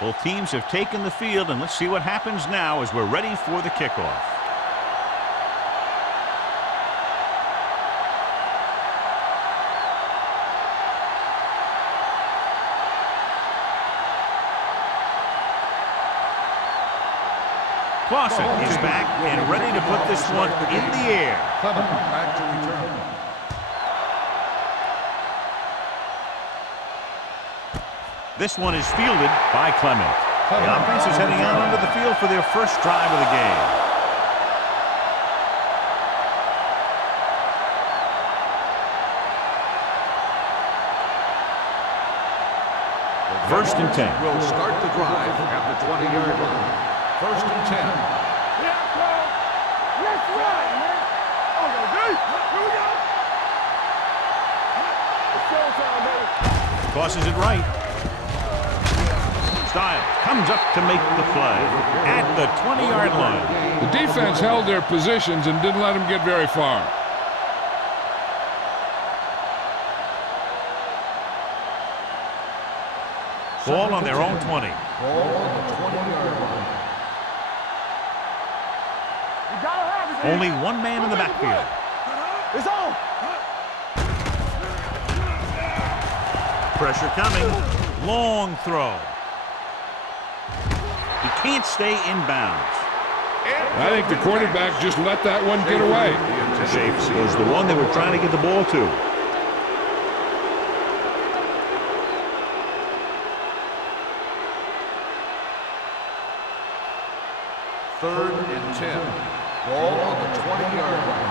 Both teams have taken the field, and let's see what happens now as we're ready for the kickoff. Clausen is back and ready to put this one in the air. Back to return. This one is fielded by Clement. The offense is heading out onto the field for their first drive of the game. First and 10. Will start the drive at the 20-yard line. First and 10. Let's run, man. Okay, here we go. It's showtime, baby. Tosses it right. Stiles comes up to make the play at the 20-yard line. The defense held their positions and didn't let them get very far. Ball on their own 20. Ball on the 20-yard line. Only one man in the backfield. It's on. Pressure coming. Long throw. He can't stay in bounds. I think the quarterback just let that one get away. Shapes was the one they were trying to get the ball to. Third and 10. Ball on the 20-yard line.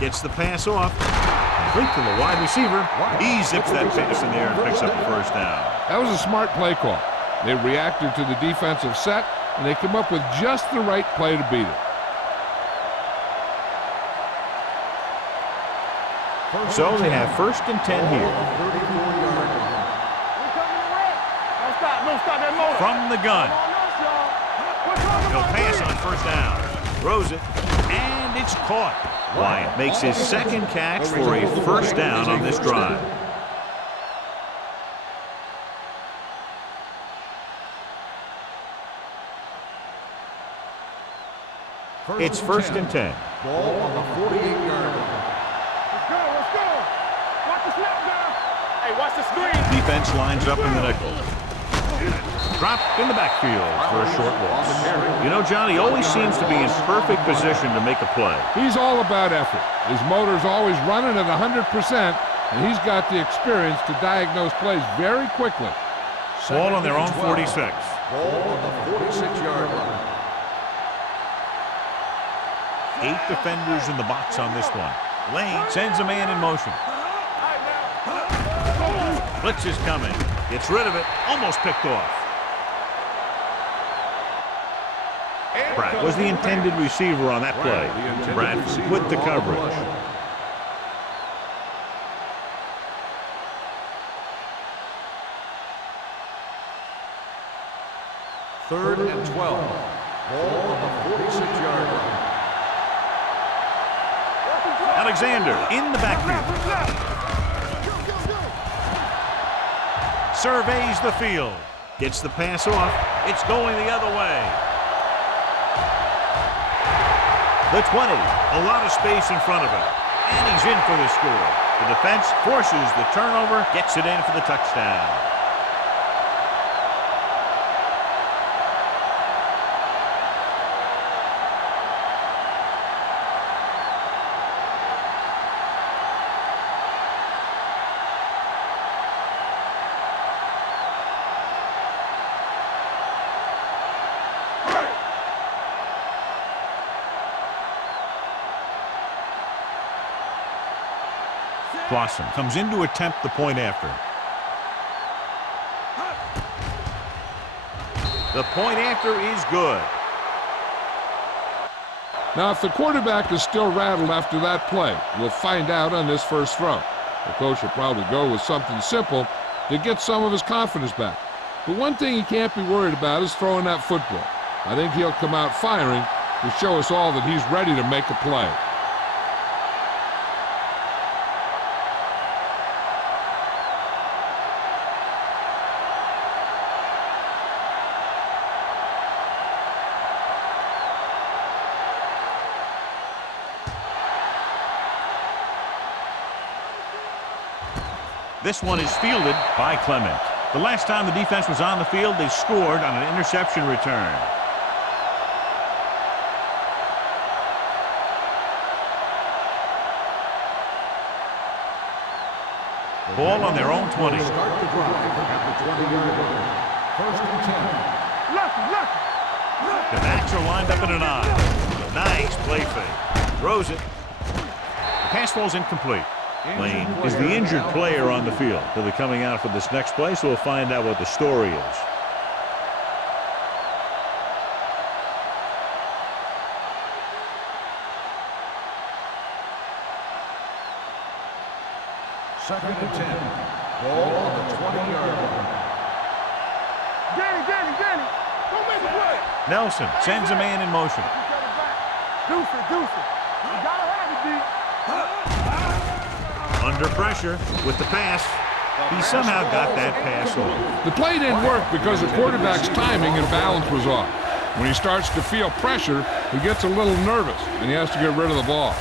Gets the pass off. Complete to the wide receiver. He zips that pass in there and picks up the first down. That was a smart play call. They reacted to the defensive set, and they came up with just the right play to beat it. So they have first and 10 here. 34-yard line. From the gun. He'll pass on first down. Throws it, and it's caught. Wyatt makes his second catch for a first down on this drive. It's first and 10. Ball on the 48-yard line. Let's go. Watch the snap down. Hey, watch the screen. Defense lines up in the nickel. Dropped in the backfield for a short loss. You know, John, he always seems to be in perfect position to make a play. He's all about effort. His motor's always running at 100%, and he's got the experience to diagnose plays very quickly. Ball on their own 46. Ball on the 46-yard line. 8 defenders in the box on this one. Lane sends a man in motion. Blitz is coming. Gets rid of it. Almost picked off. Pratt was the intended receiver on that play. Pratt with the coverage. Third and 12. Ball on the 46-yard line. Alexander in the backfield. Surveys the field. Gets the pass off. It's going the other way. The 20. A lot of space in front of him. And he's in for the score. The defense forces the turnover, gets it in for the touchdown. Clausen comes in to attempt the point after. The point after is good. Now, if the quarterback is still rattled after that play, we'll find out on this first throw. The coach will probably go with something simple to get some of his confidence back. But one thing he can't be worried about is throwing that football. I think he'll come out firing to show us all that he's ready to make a play. This one is fielded by Clement. The last time the defense was on the field, they scored on an interception return. Ball on their own 20. Start the drive at the 20-yard line. First and 10. The backs are lined up in an I. Nice play fake. Throws it. The pass falls incomplete. Lane is the injured player on the field. He'll be coming out for this next play, so we'll find out what the story is. Second and 10. Ball on the 20-yard line. Danny, don't make a play. Nelson sends a man in motion. Deuce it. You gotta have it, D. Under pressure with the pass. He somehow got that pass off. The play didn't work because the quarterback's timing and balance was off. When he starts to feel pressure, he gets a little nervous, and he has to get rid of the ball.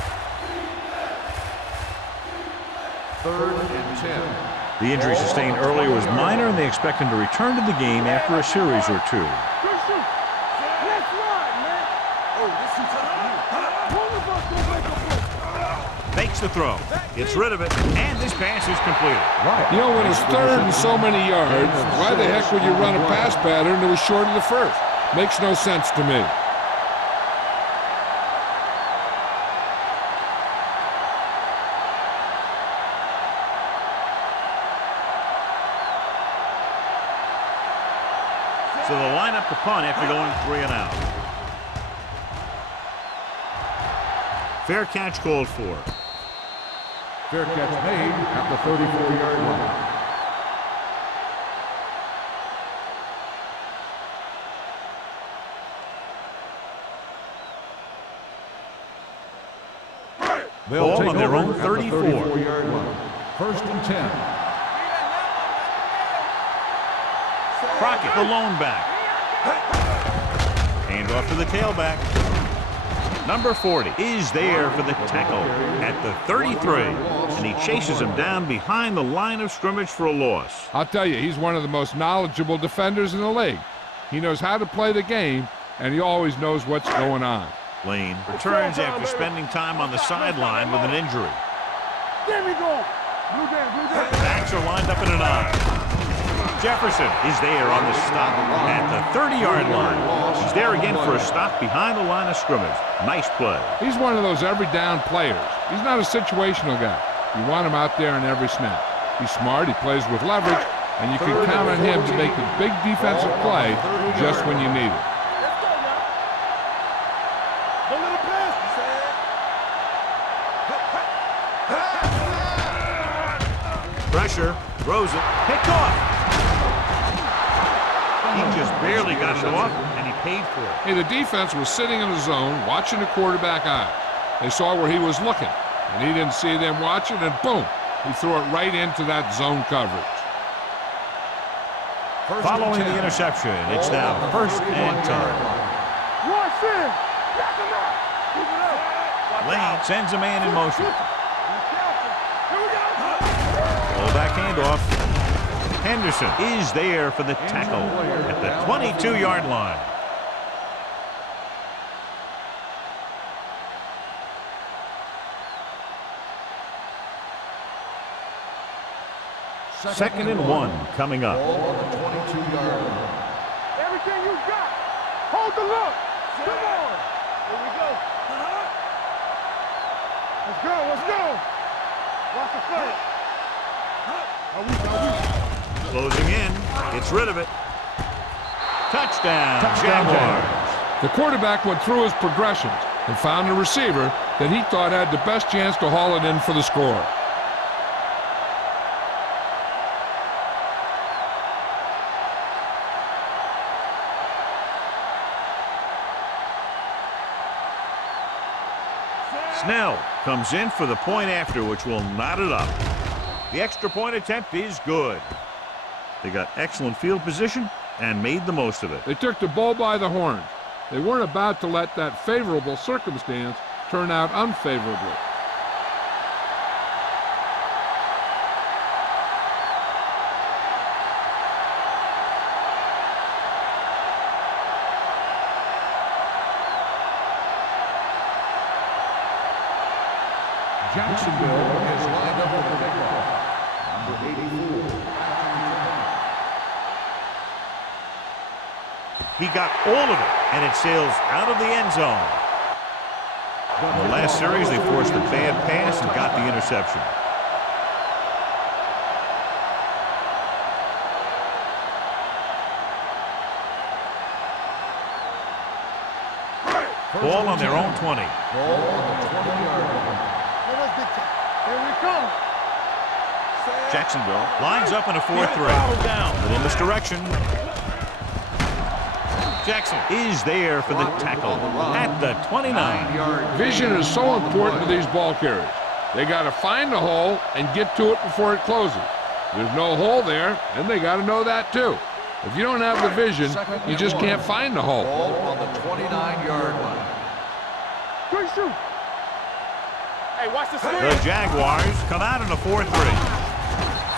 Third and 10. The injury sustained earlier was minor, and they expect him to return to the game after a series or two. Good shoot. Let's ride, man. Oh, this is one of us gonna make a play. Makes the throw. Gets rid of it, and this pass is completed. You know, when it's third and so many yards, why the heck would you run a pass pattern that was short of the first? Makes no sense to me. So they'll line up the punt after going 3 and out. Fair catch called for. Fair catch made at the 34-yard line. They'll Ball take on their over own at the 34. 34-yard line. First and 10. Crockett, the lone back. Hand off to the tailback. Number 40 is there for the tackle at the 33, and he chases him down behind the line of scrimmage for a loss. I'll tell you, he's one of the most knowledgeable defenders in the league. He knows how to play the game, and he always knows what's going on. Lane returns after spending time on the sideline with an injury. There we go. Blue down. Backs are lined up in an I. Jefferson is there on the stop at the 30-yard line. He's there again for a stop behind the line of scrimmage. Nice play. He's one of those every-down players. He's not a situational guy. You want him out there in every snap. He's smart, he plays with leverage, and you can count on him to make a big defensive play just when you need it. Let's go now. Don't let him pass, Pressure, throws it, picked off. He just barely got it off, and he paid for it. Hey, the defense was sitting in the zone, watching the quarterback eye. They saw where he was looking, and he didn't see them watching, and boom, he threw it right into that zone coverage. Following the interception, it's now first and 10. Watch in. Knock him out. Keep it up. Lane sends a man in motion. Be careful. Here we go. Fullback handoff. Henderson is there for the tackle at the 22-yard line. Second and 1 coming up. Ball on the 22-yard line. Everything you got. Hold the look. Come on. Here we go. Let's go. Watch the play. Closing in. Gets rid of it. Touchdown, Jaguars. The quarterback went through his progressions and found a receiver that he thought had the best chance to haul it in for the score. Snell comes in for the point after, which will knot it up. The extra point attempt is good. They got excellent field position and made the most of it. They took the bull by the horns. They weren't about to let that favorable circumstance turn out unfavorably. Jacksonville is lined up with a kickoff. Number 84. He got all of it, and it sails out of the end zone. In the last series, they forced a bad pass and got the interception. Ball on their own 20. Ball on the 20-yard line. Here we come. Jacksonville lines up in a 4-3. Down, little misdirection. Jackson is there for the tackle at the 29. Vision is so important to these ball carriers. They got to find the hole and get to it before it closes. There's no hole there, and they got to know that too. If you don't have the vision, you just can't find the hole. Ball on the 29-yard line. Good shoot. Hey, watch the screen. The Jaguars come out in a 4-3.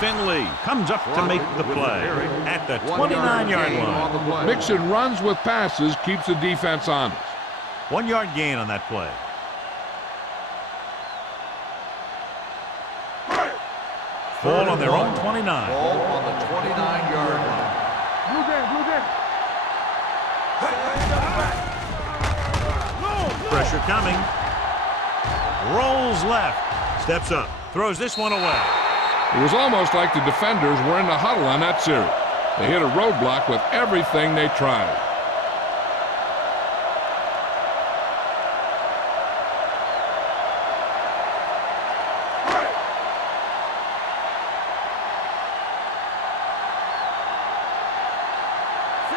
Finley comes up to make the play at the 29-yard line. Mixon runs with passes, keeps the defense honest. 1 yard gain on that play. Ball on their own 29. Ball on the 29-yard line. Blue game. Pressure coming. Rolls left. Steps up. Throws this one away. It was almost like the defenders were in the huddle on that series. They hit a roadblock with everything they tried.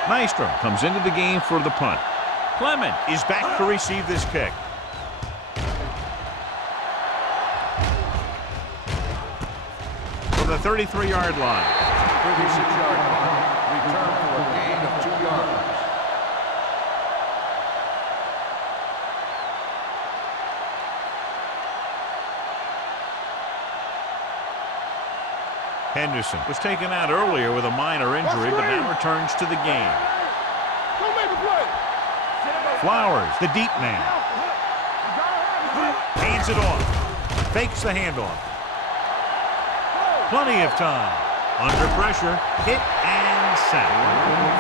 Maestro comes into the game for the punt. Clement is back to receive this kick. From the 33-yard line. 36-yard line. Return for a gain of 2 yards. Henderson was taken out earlier with a minor injury, but now returns to the game. Don't make a play. Flowers, the deep man. Hands it off. Fakes the handoff. Plenty of time. Under pressure. Hit and sack.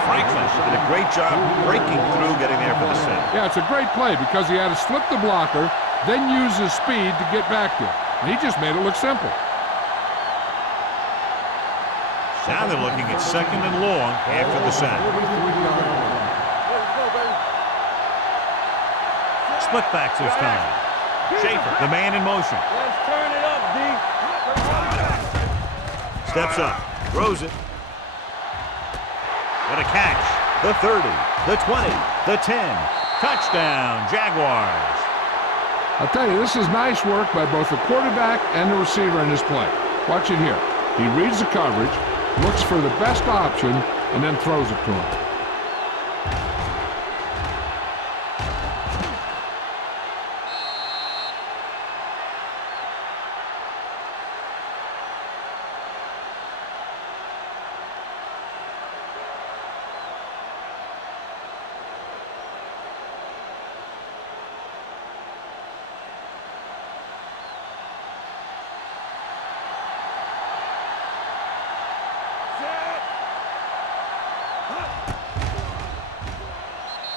Franklin did a great job breaking through, getting there for the sack. Yeah, it's a great play because he had to slip the blocker, then use his speed to get back to it. And he just made it look simple. Now they're looking at 2nd and long after the sack. Split backs this time. Schaefer, the man in motion. Let's turn it up, D. Steps up, throws it. What a catch. The 30, the 20, the 10. Touchdown, Jaguars. I'll tell you, this is nice work by both the quarterback and the receiver in this play. Watch it here. He reads the coverage, looks for the best option, and then throws it to him.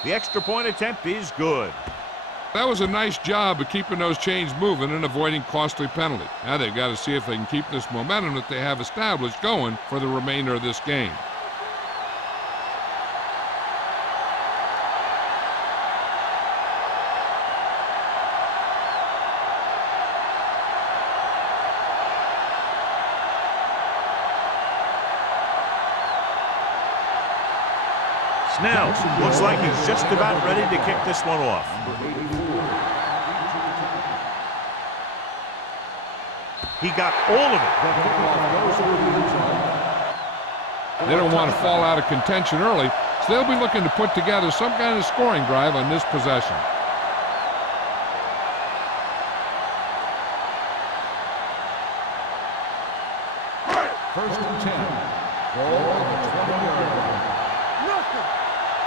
The extra point attempt is good. That was a nice job of keeping those chains moving and avoiding costly penalties. Now they've got to see if they can keep this momentum that they have established going for the remainder of this game. Snell looks like he's just about ready to kick this one off. He got all of it. They don't want to fall out of contention early, so they'll be looking to put together some kind of scoring drive on this possession. First and 10. Ball on the 20-yard line. Nothing.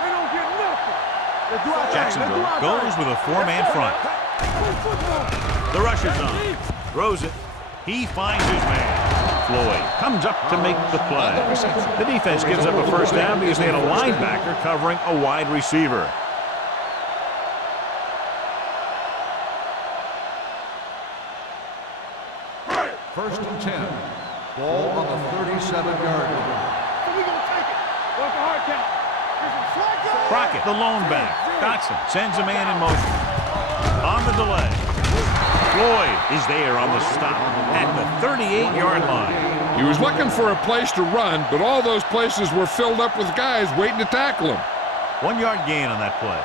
They don't get nothing. Let's do our thing. Jacksonville goes with a 4-man front. The rush is on. Throws it. He finds his man. Floyd comes up to make the play. The defense gives up a first down because they had a linebacker covering a wide receiver. First and 10. Ball on the 37-yard line. We're going to take it. What's the hard count? Crockett, the lone back. Dotson sends a man in motion. On the delay. Floyd is there on the stop at the 38-yard line. He was looking for a place to run, but all those places were filled up with guys waiting to tackle him. 1 yard gain on that play.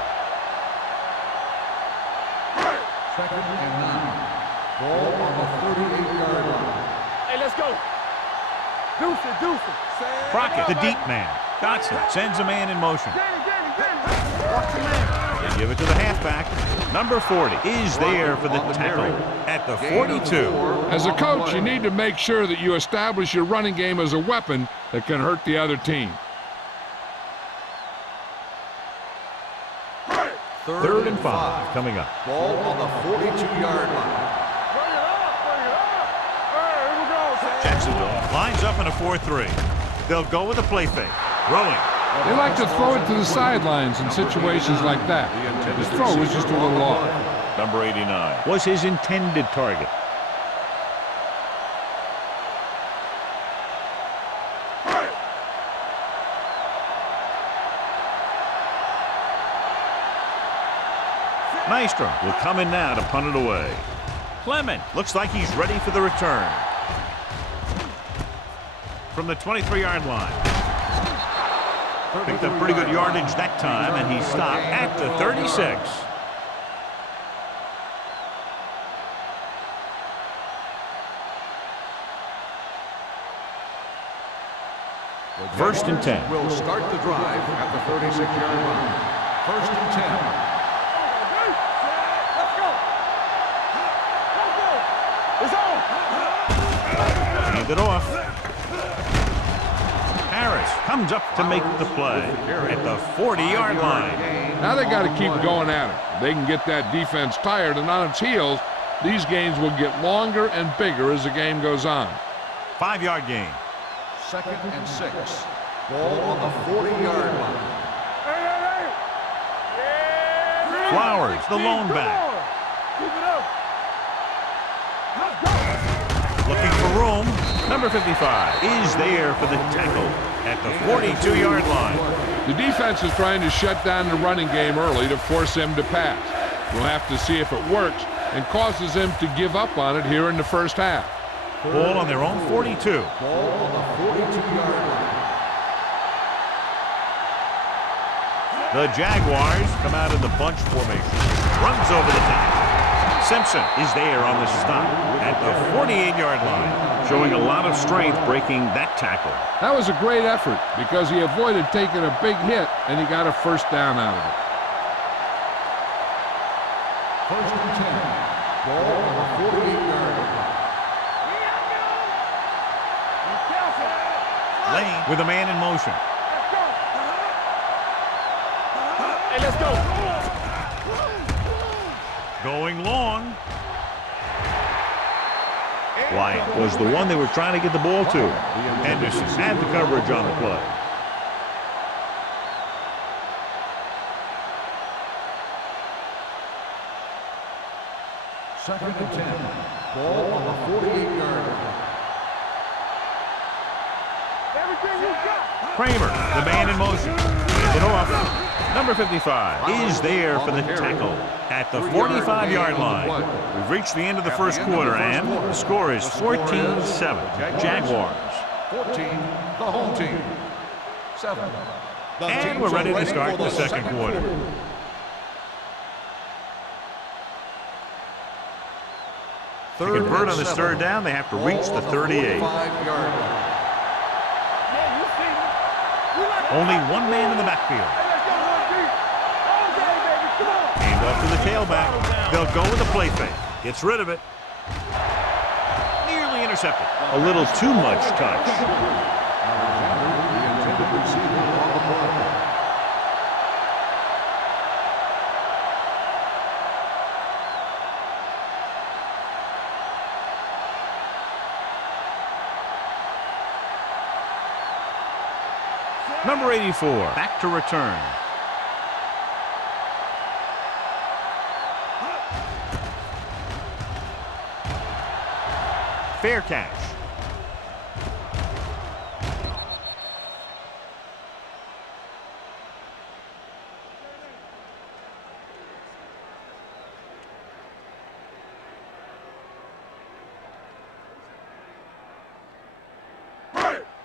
Second and 9. Ball on the 38-yard line. Hey, let's go. Deuce it. Crockett, the deep man. Dotson sends a man in motion. Watch the man. They give it to the halfback. Number 40 is there for the tackle at the 42. As a coach, you need to make sure that you establish your running game as a weapon that can hurt the other team. Third and 5 coming up. Ball on the 42-yard line. Jacksonville lines up in a 4-3. They'll go with a play fake. Throwing. They like to throw it to the sidelines in situations like that. His throw was just a little off. Number 89 was his intended target. Nystrom will come in now to punt it away. Clement looks like he's ready for the return. From the 23-yard line. Picked up pretty good yardage that time, and he stopped at the 36. First and 10. Will start the drive at the 36-yard line. First and 10. Hand it off. Harris comes up to make the play at the 40-yard line. Now they got to keep going at it. They can get that defense tired and on its heels. These games will get longer and bigger as the game goes on. 5-yard gain. Second and 6. Ball on the 40-yard line. Flowers, the lone back. Looking for room. Number 55 is there for the tackle at the 42-yard line. The defense is trying to shut down the running game early to force him to pass. We'll have to see if it works and causes them to give up on it here in the first half. Ball on their own 42. Ball on the 42-yard line. The Jaguars come out in the bunch formation. Runs over the tackle. Simpson is there on the stop at the 48-yard line, showing a lot of strength breaking that tackle. That was a great effort because he avoided taking a big hit and he got a first down out of it. First and 10. Ball on the 48-yard line. Lane with a man in motion. Hey, let's go. Going long. Wyatt was the one they were trying to get the ball to. Henderson had the coverage on the play. Second and 10. Ball on the 48-yard line. Everything you got. Kramer, the man in motion. Hands it off. Number 55 is there for the tackle at the 45-yard line. We've reached the end of the first quarter, and the score is 14-7. Jaguars. 14, the home team. 7. And we're ready to start the second quarter. To convert on this third down, they have to reach the 38. Only one man in the backfield. Hand off to the tailback. They'll go with a play fake. Gets rid of it. Nearly intercepted. A little too much touch. Number 84, back to return. Fair catch.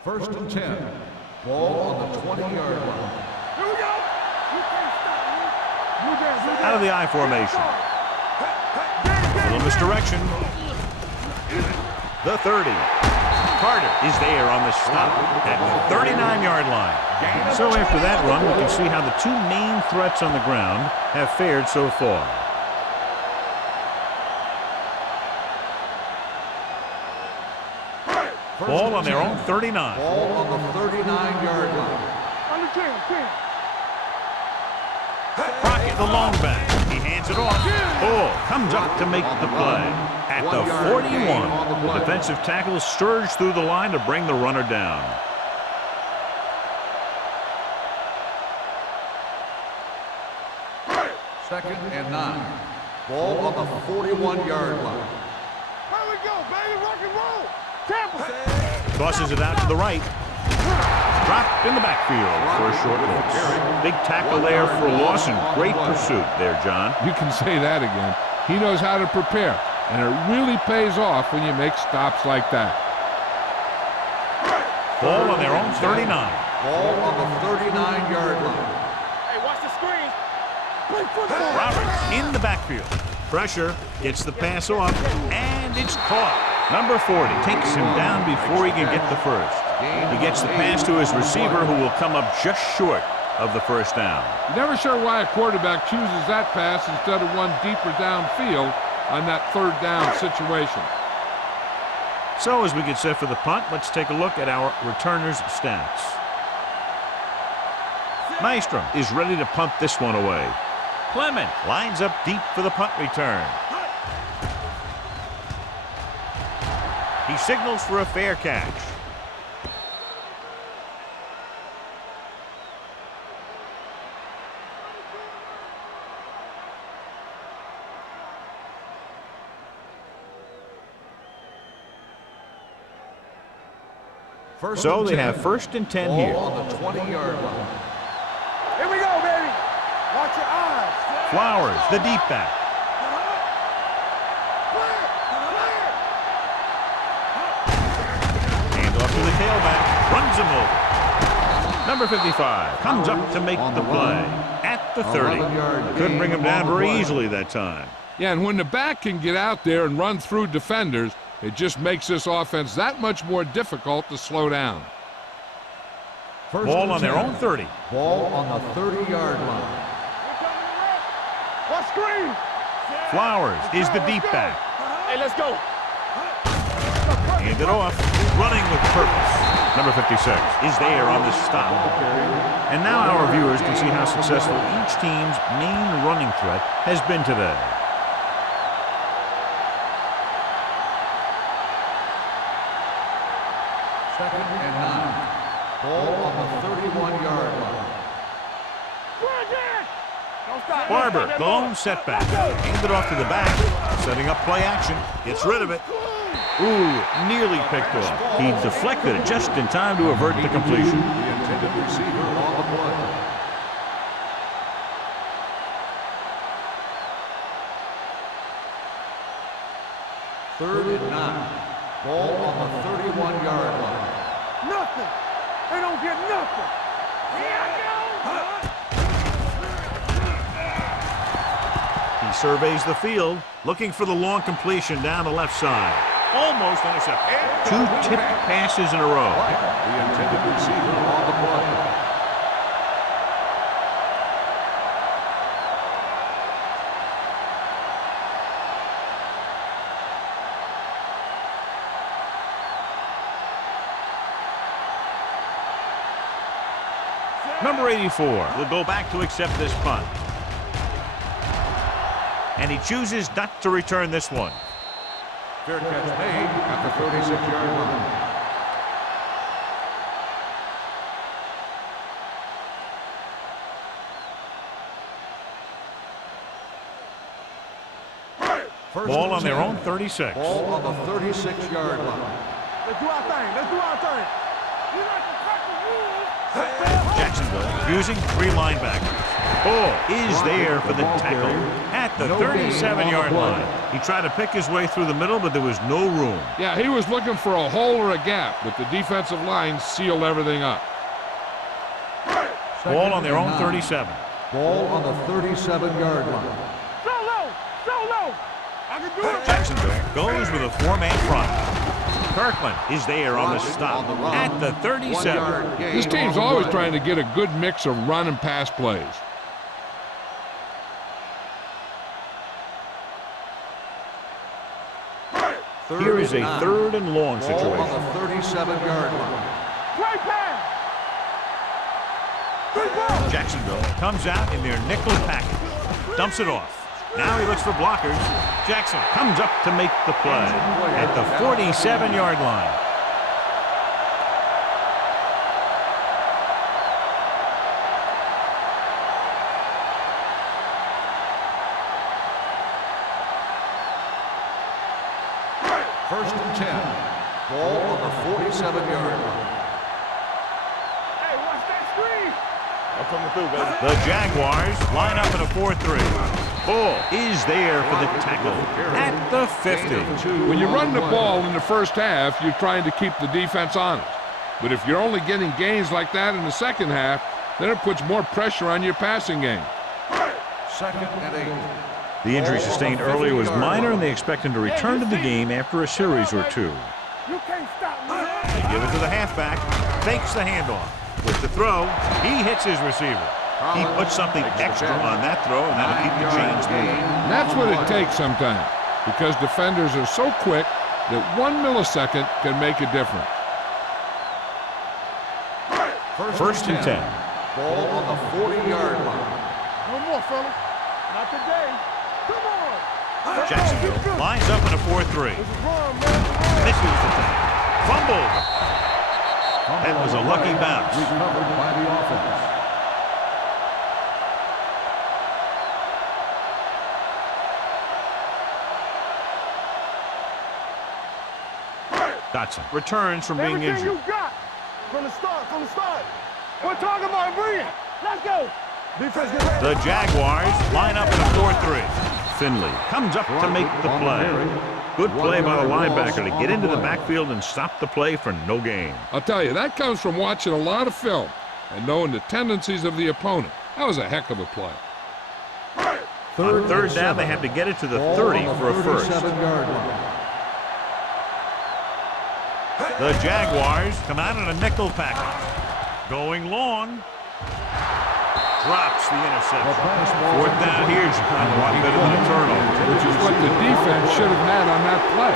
First and 10. Ball on the 20-yard line. Here we go. You can't stop me. You there. Out of the I formation. A little misdirection. The 30. Carter is there on the stop at the 39-yard line. So after that run, we can see how the two main threats on the ground have fared so far. Ball on their own 39. Ball on the 39-yard line. On the 10. Crockett, the long back. He hands it off. Ball comes up to make the play. At the 41, the defensive tackle surged through the line to bring the runner down. Second and 9. Ball on the 41-yard line. Here we go, baby. Rock and roll. Tampa. Tosses it out to the right. Dropped in the backfield for a short loss. Big tackle there for a loss and great pursuit there, John. You can say that again. He knows how to prepare, and it really pays off when you make stops like that. Ball on their own 39. Ball on the 39-yard line. Hey, watch the screen. Play football. Roberts in the backfield. Pressure, gets the pass off, and it's caught. Number 40 takes him down before he can get the first. He gets the pass to his receiver, who will come up just short of the first down. Never sure why a quarterback chooses that pass instead of one deeper downfield on that third down situation. So as we get set for the punt, let's take a look at our returners' stats. Nystrom is ready to punt this one away. Clement lines up deep for the punt return. He signals for a fair catch. So they have first and 10 here. Ball on the 20-yard line. Here we go, baby. Watch your eyes. Flowers, the deep back. Hand off to the tailback. Runs him over. Number 55 comes up to make the play. At the 30. Couldn't bring him down very easily that time. Yeah, and when the back can get out there and run through defenders, it just makes this offense that much more difficult to slow down. Ball on their own 30. Ball on the 30-yard line. Watch screen. Flowers is the deep back. Hey, let's go. Hand it off. Running with purpose. Number 56 is there on the stop. And now our viewers can see how successful each team's main running threat has been today. Second and 9. Ball on the 31-yard line. Barber, the lone setback. Handed off to the back. Setting up play action. Gets rid of it. Ooh, nearly picked off. He deflected it just in time to avert the completion. The intended receiver on the play. Third and 9. Ball on the 31-yard line. Nothing. They don't get nothing. Here I go. He surveys the field, looking for the long completion down the left side. Almost intercepted. Two tipped passes in a row. The intended receiver on the play. Number 84 will go back to accept this punt. And he chooses not to return this one. Fair catch made at the 36-yard line. Ball on their own 36. Ball on the 36-yard line. Let's do our thing. Let's do our thing. You like to crack the rules. Jacksonville using 3 linebackers. Ball is there for the tackle at the 37-yard line. He tried to pick his way through the middle, but there was no room. Yeah, he was looking for a hole or a gap, but the defensive line sealed everything up. Ball on their own 37. Ball on the 37-yard line. So low. So low. I can do it. Jacksonville goes with a 4-man front. Kirkland is there on the stop at the 37. This team's always trying to get a good mix of run and pass plays. Here is a 3rd and long Ball on situation. the 37-yard line. Right pass. Good ball. Jacksonville comes out in their nickel package. Dumps it off. Now he looks for blockers. Jackson comes up to make the play at the 47-yard line. First and 10. Ball on the 47-yard line. Hey, watch that screen. I'm coming through, baby. The Jaguars line up in a 4-3. Ball is there for the tackle at the 50. When you run the ball in the first half, you're trying to keep the defense honest. But if you're only getting gains like that in the second half, then it puts more pressure on your passing game. Second and 8. The injury sustained earlier was minor, and they expect him to return to the game after a series or 2. You can't stop me. They give it to the halfback, fakes the handoff. With the throw, he hits his receiver. He puts something extra on that throw, and that'll keep the chains moving. And that's what it takes sometimes, because defenders are so quick that 1 millisecond can make a difference. First and 10. Ball on the 40-yard line. No more, fellas. Not today. Come on. Jacksonville lines up in a 4-3. This is wrong, man. Misses the thing. Fumbled. That was a lucky bounce. Recovered by the offense. Dotson returns from being Everything injured. you got. From the start. We're talking about bringing. Let's go. Defense get ready. The Jaguars line up in a 4-3. Finley comes up to make the play. Good play by the linebacker to get into the backfield and stop the play for no gain. I'll tell you, that comes from watching a lot of film and knowing the tendencies of the opponent. That was a heck of a play. On 3rd down, they have to get it to the 30 for a first. 37-yard line. The Jaguars come out in a nickel package. Going long. Drops the interception. 4th down here, John. A lot better than a turnover. Which is what the defense should have had on that play.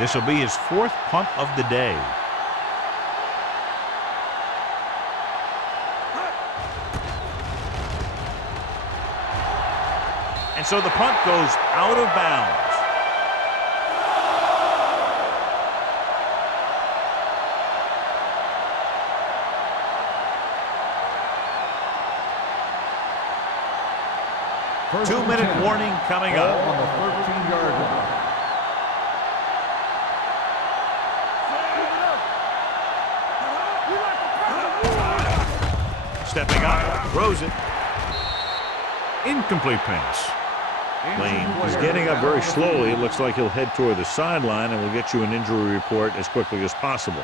This will be his 4th punt of the day. And so the punt goes out of bounds. First and 2-minute 10. warning coming Ball up. on the 13-yard line. Stepping up, throws it. Incomplete pass. Lane is getting up very slowly. It looks like he'll head toward the sideline, and we'll get you an injury report as quickly as possible.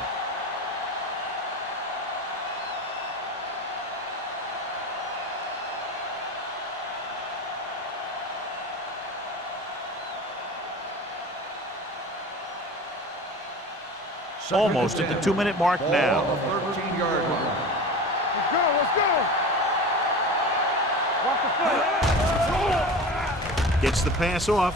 Almost at the 2-minute mark Ball now. on the 13-yard line. Let's go. Watch the foot. Gets the pass off,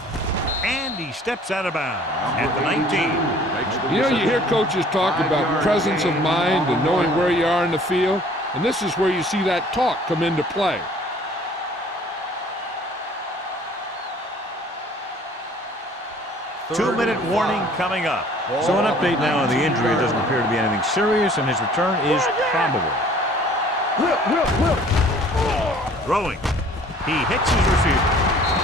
and he steps out of bounds at the 19. You know, you hear coaches talk about presence of mind and knowing where you are in the field, and this is where you see that talk come into play. 2-minute warning coming up. So an update now on the injury. It doesn't appear to be anything serious, and his return is probable. Throwing. He hits his receiver.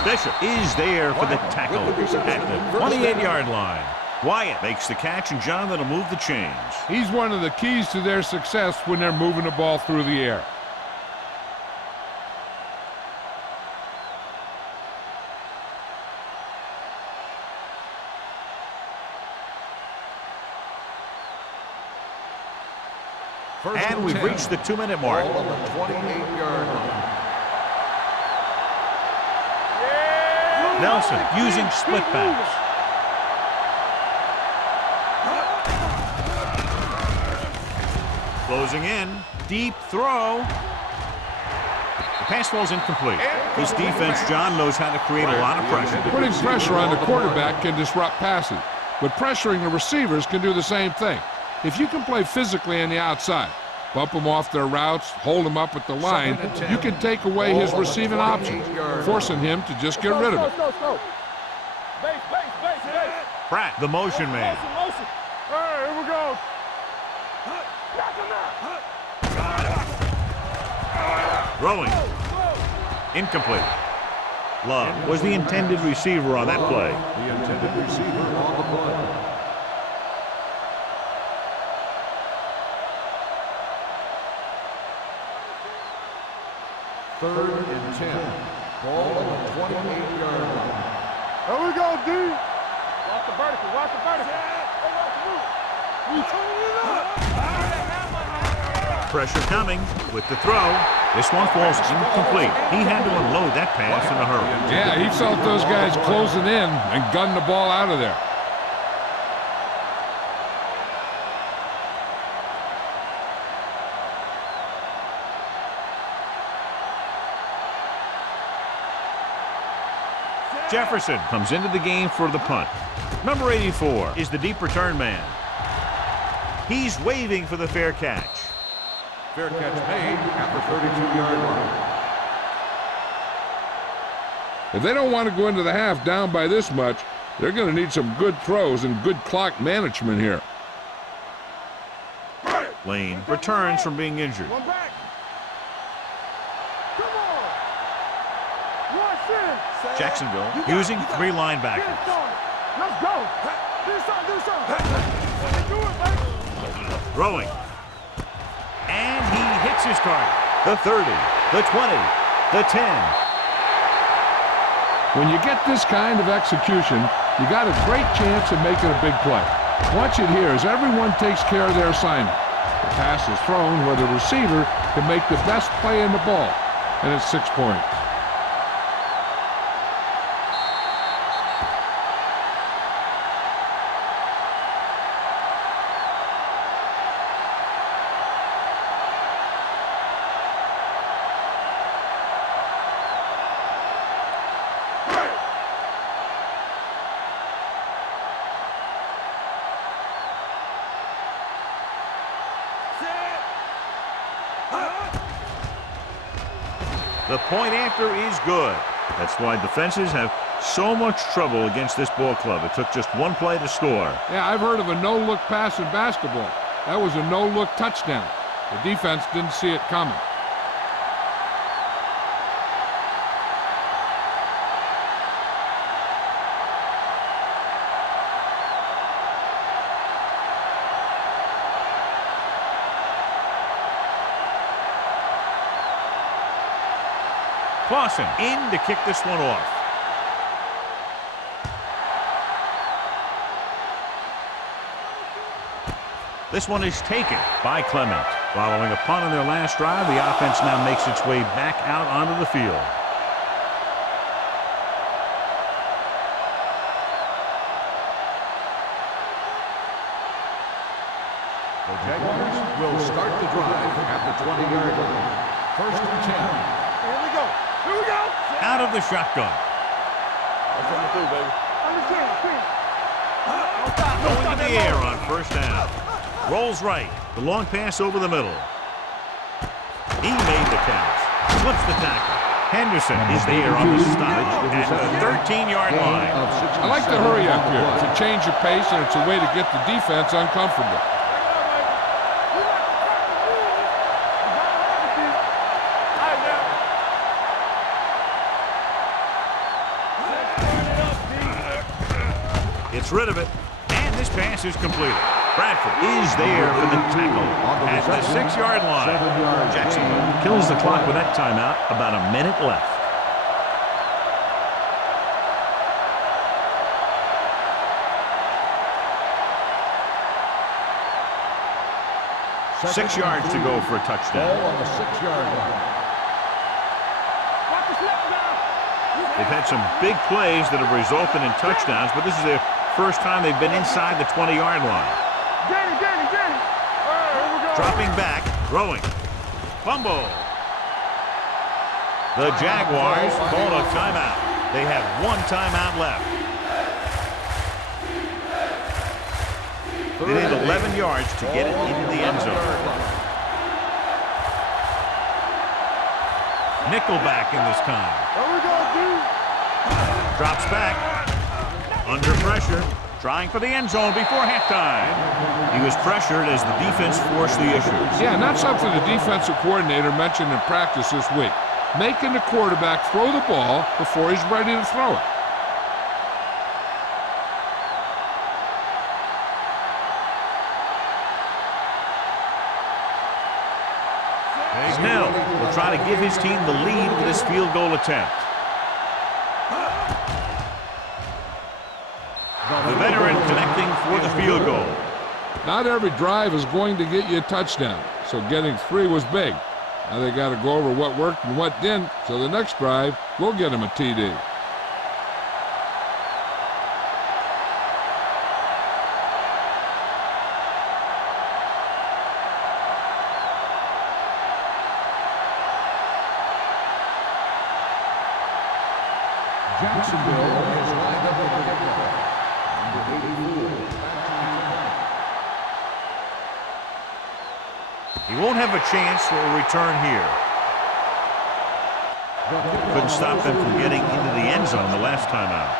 Bishop is there for the tackle at the 28-yard line. Wyatt makes the catch, and Jonathan will move the chains. He's one of the keys to their success when they're moving the ball through the air. And we've reached the 2-minute mark. Ball on the 28-yard line. Nelson using split pass. Closing in. Deep throw. The pass falls incomplete. This defense, John, knows how to create a lot of pressure. Putting pressure on the quarterback can disrupt passing, but pressuring the receivers can do the same thing. If you can play physically on the outside, bump them off their routes, hold them up at the line, you can take away his receiving options, forcing him to just get rid of it. Pratt, the motion man. All right, here we go. Throwing. Incomplete. Love was the intended receiver on that play. The intended receiver on the play. Third and 10. Ball on the 28-yard line. Here we go, D. Watch the vertical, watch the vertical. Pressure coming with the throw. This one falls incomplete. He had to unload that pass in a hurry. Yeah, he felt those guys closing in and gunned the ball out of there. Jefferson comes into the game for the punt. Number 84 is the deep return man. He's waving for the fair catch. Fair catch made at the 32-yard line. If they don't want to go into the half down by this much, they're going to need some good throws and good clock management here. Lane returns from being injured. One back. Come on. Rush in. Jacksonville using 3 linebackers. Let's go. Do something. Do it, man. Throwing. And he hits his target. The 30, the 20, the 10. When you get this kind of execution, you got a great chance of making a big play. Watch it here as everyone takes care of their assignment. The pass is thrown where the receiver can make the best play in the ball, and it's 6 points. The point after is good. That's why defenses have so much trouble against this ball club. It took just one play to score. Yeah, I've heard of a no-look pass in basketball. That was a no-look touchdown. The defense didn't see it coming. Clausen in to kick this one off. This one is taken by Clement. Following a punt on their last drive, the offense now makes its way back out onto the field. The Jaguars will start the drive at the 20-yard line. First and 10. Here we go. Here we go. Out of the shotgun. That's what we do, baby. Understand. Going to the air on first down. Rolls right. The long pass over the middle. He made the catch. Flips the tackle. Henderson is there on the stop at the 13-yard line. I like to hurry up here. It's a change of pace, and it's a way to get the defense uncomfortable. Gets rid of it, and this pass is completed. Bradford is there for the tackle at the 6-yard line. Jacksonville kills the clock with that timeout. About a minute left. Six yards to go for a touchdown. Ball on the 6-yard line. They've had some big plays that have resulted in touchdowns, but this is their first time they've been inside the 20-yard line. Dropping back, throwing. Fumble. The Jaguars call a timeout. They have one timeout left. They need 11 yards to get it into the end zone. Nickelback in this time. Drops back. Under pressure. Trying for the end zone before halftime. He was pressured as the defense forced the issues. Yeah, and that's something the defensive coordinator mentioned in practice this week. Making the quarterback throw the ball before he's ready to throw it. Snell will try to give his team the lead with this field goal attempt. The veteran connecting for the field goal. Not every drive is going to get you a touchdown, so getting 3 was big. Now they got to go over what worked and what didn't, so the next drive will get him a TD. Jacksonville is lined up with the kickoff. Number 84. He won't have a chance for a return here. Couldn't stop them from getting into the end zone the last time out.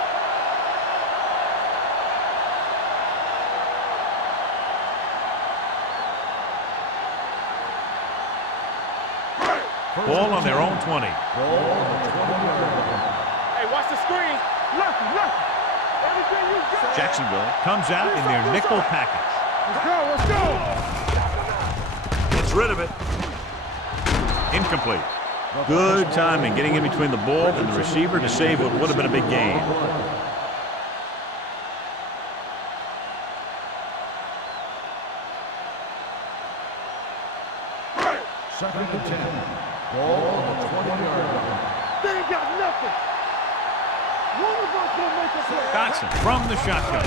Ball on their own 20. Hey, watch the screen. Look. Everything you got. Jacksonville comes out in their nickel package. Let's go. Gets rid of it. Incomplete. Good timing getting in between the ball and the receiver to save what would have been a big gain. Second and 10. Ball on the 20-yard line. They ain't got nothing. One of us will make a play. Dotson from the shotgun.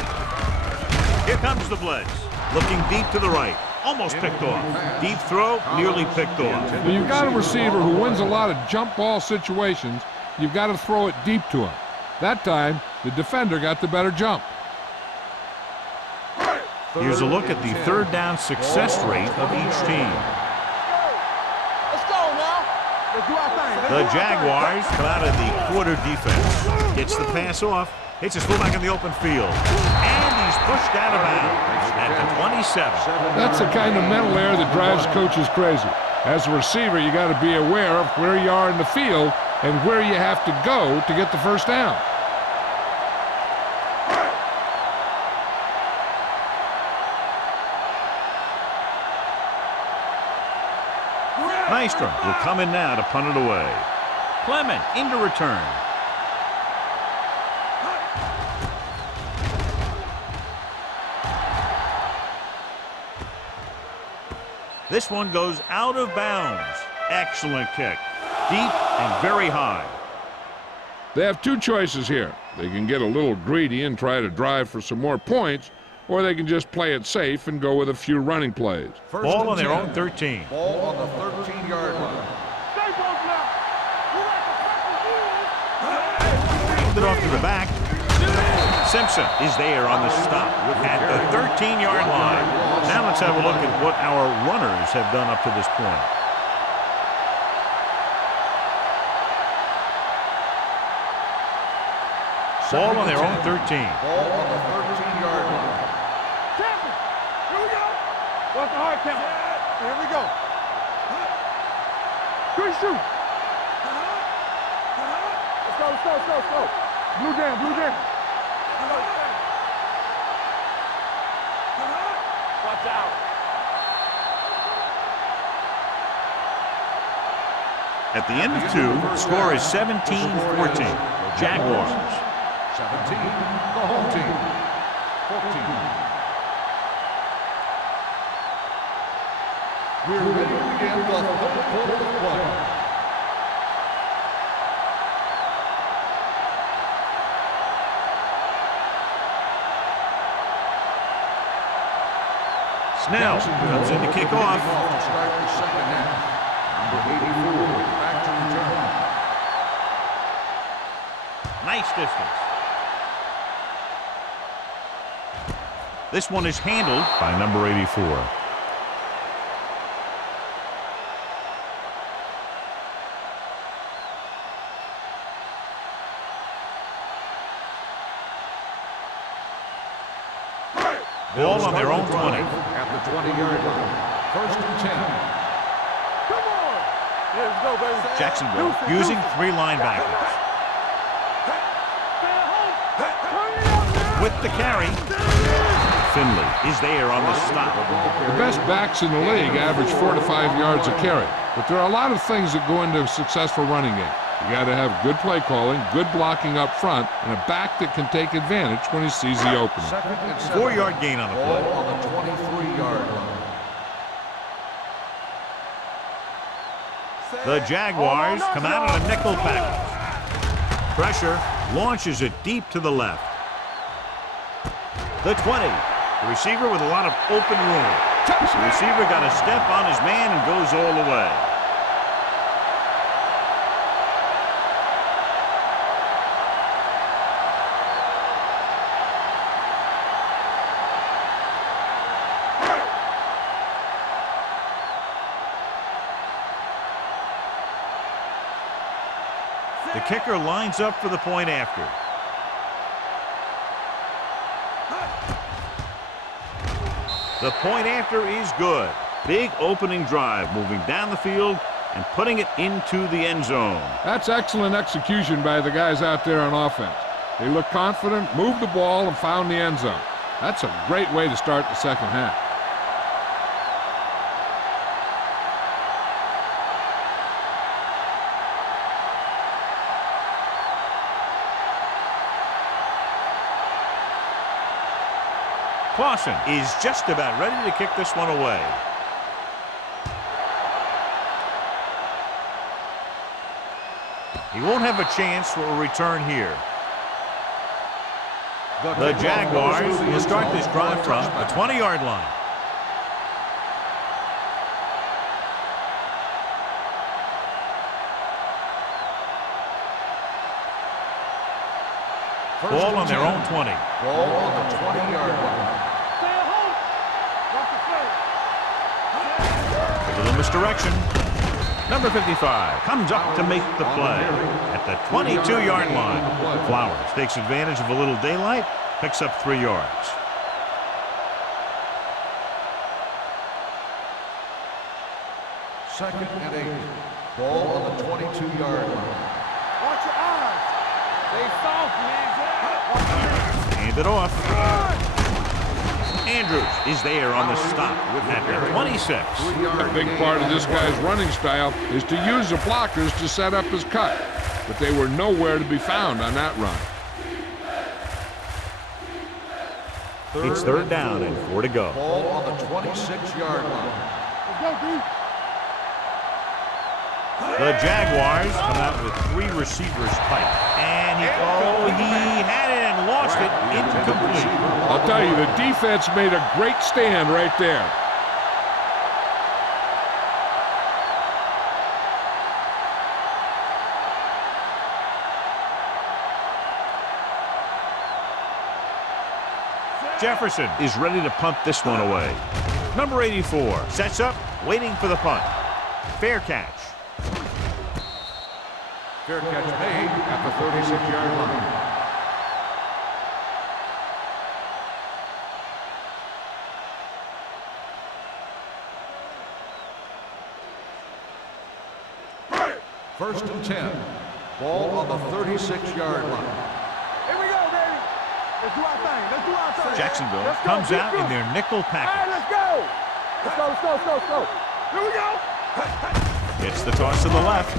Here comes the blitz. Looking deep to the right. Almost picked off. Deep throw, nearly picked off. When you've got a receiver who wins a lot of jump ball situations, you've got to throw it deep to him. That time, the defender got the better jump. Here's a look at the third down success rate of each team. Let's go now. Let's do our thing. The Jaguars come out of the quarter defense. Gets the pass off. Hits his fullback in the open field. And he's pushed out of bounds at the 27. That's the kind of mental error that drives coaches crazy. As a receiver, you got to be aware of where you are in the field and where you have to go to get the first down. Nystrom will come in now to punt it away. Clement into return. This one goes out of bounds. Excellent kick. Deep and very high. They have two choices here. They can get a little greedy and try to drive for some more points, or they can just play it safe and go with a few running plays. Ball on their own 13. Ball on the 13-yard line. Stay both now. Moved it off to the back. Simpson is there on the stop at the 13-yard line. Now let's have a look at what our runners have done up to this point. Ball on their own 13. Ball on the 13-yard line. Champion! Here we go! What's the hard count? Here we go. Good shoot. Let's go, let's go, let's go, let's go. Blue down, blue down. Watch out. At the end of 2, score is 17-14. Jaguars. 17, the home team. 14. We're ready to begin the third quarter of play. Snell comes in to kick off. To start the second half. Number 84, back to return. Nice distance. This one is handled by number 84. Ball on their own 20. At the 20-yard line. First and 10. Come on! Let's go, baby. Jacksonville using 3 linebackers. With the carry, Finley is there on the stop. The best backs in the league average 4 to 5 yards a carry, but there are a lot of things that go into a successful running game. You got to have good play calling, good blocking up front, and a back that can take advantage when he sees the opening. 4-yard gain on the play. Ball on the 23-yard line. The Jaguars come out on a nickel package. Pressure launches it deep to the left. The 20. The receiver with a lot of open room. The receiver got a step on his man and goes all the way. The kicker lines up for the point after. The point after is good. Big opening drive, moving down the field and putting it into the end zone. That's excellent execution by the guys out there on offense. They looked confident, moved the ball, and found the end zone. That's a great way to start the second half. Clausen is just about ready to kick this one away. He won't have a chance for a return here. The Jaguars will start this drive from the 20-yard line. Ball on their own 20. Ball on the 20-yard line. A little misdirection. Number 55 comes up to make the play at the 22-yard line. Flowers takes advantage of a little daylight, picks up 3 yards. Second and 8. Ball on the 22-yard line. Watch your eyes. They soft, man. Hand it off. Andrews is there on the stop at the 26. A big part of this guy's running style is to use the blockers to set up his cut, but they were nowhere to be found on that run. It's third down and 4 to go. Ball on the 26-yard line. Let's go, dude. The Jaguars come out with 3 receivers tight. And he had it and lost it. Incomplete. I'll tell you, the defense made a great stand right there. Jefferson is ready to punt this one away. Number 84 sets up, waiting for the punt. Fair catch. Fair catch made at the 36-yard line. First and 10. Ball on the 36-yard line. Here we go, baby. Let's do our thing. Let's do our thing. Jacksonville Let's go, comes keep out in going. their nickel All right, package. let's go. Let's go, let's go, let's go, let's go. Here we go. It's the toss to the left.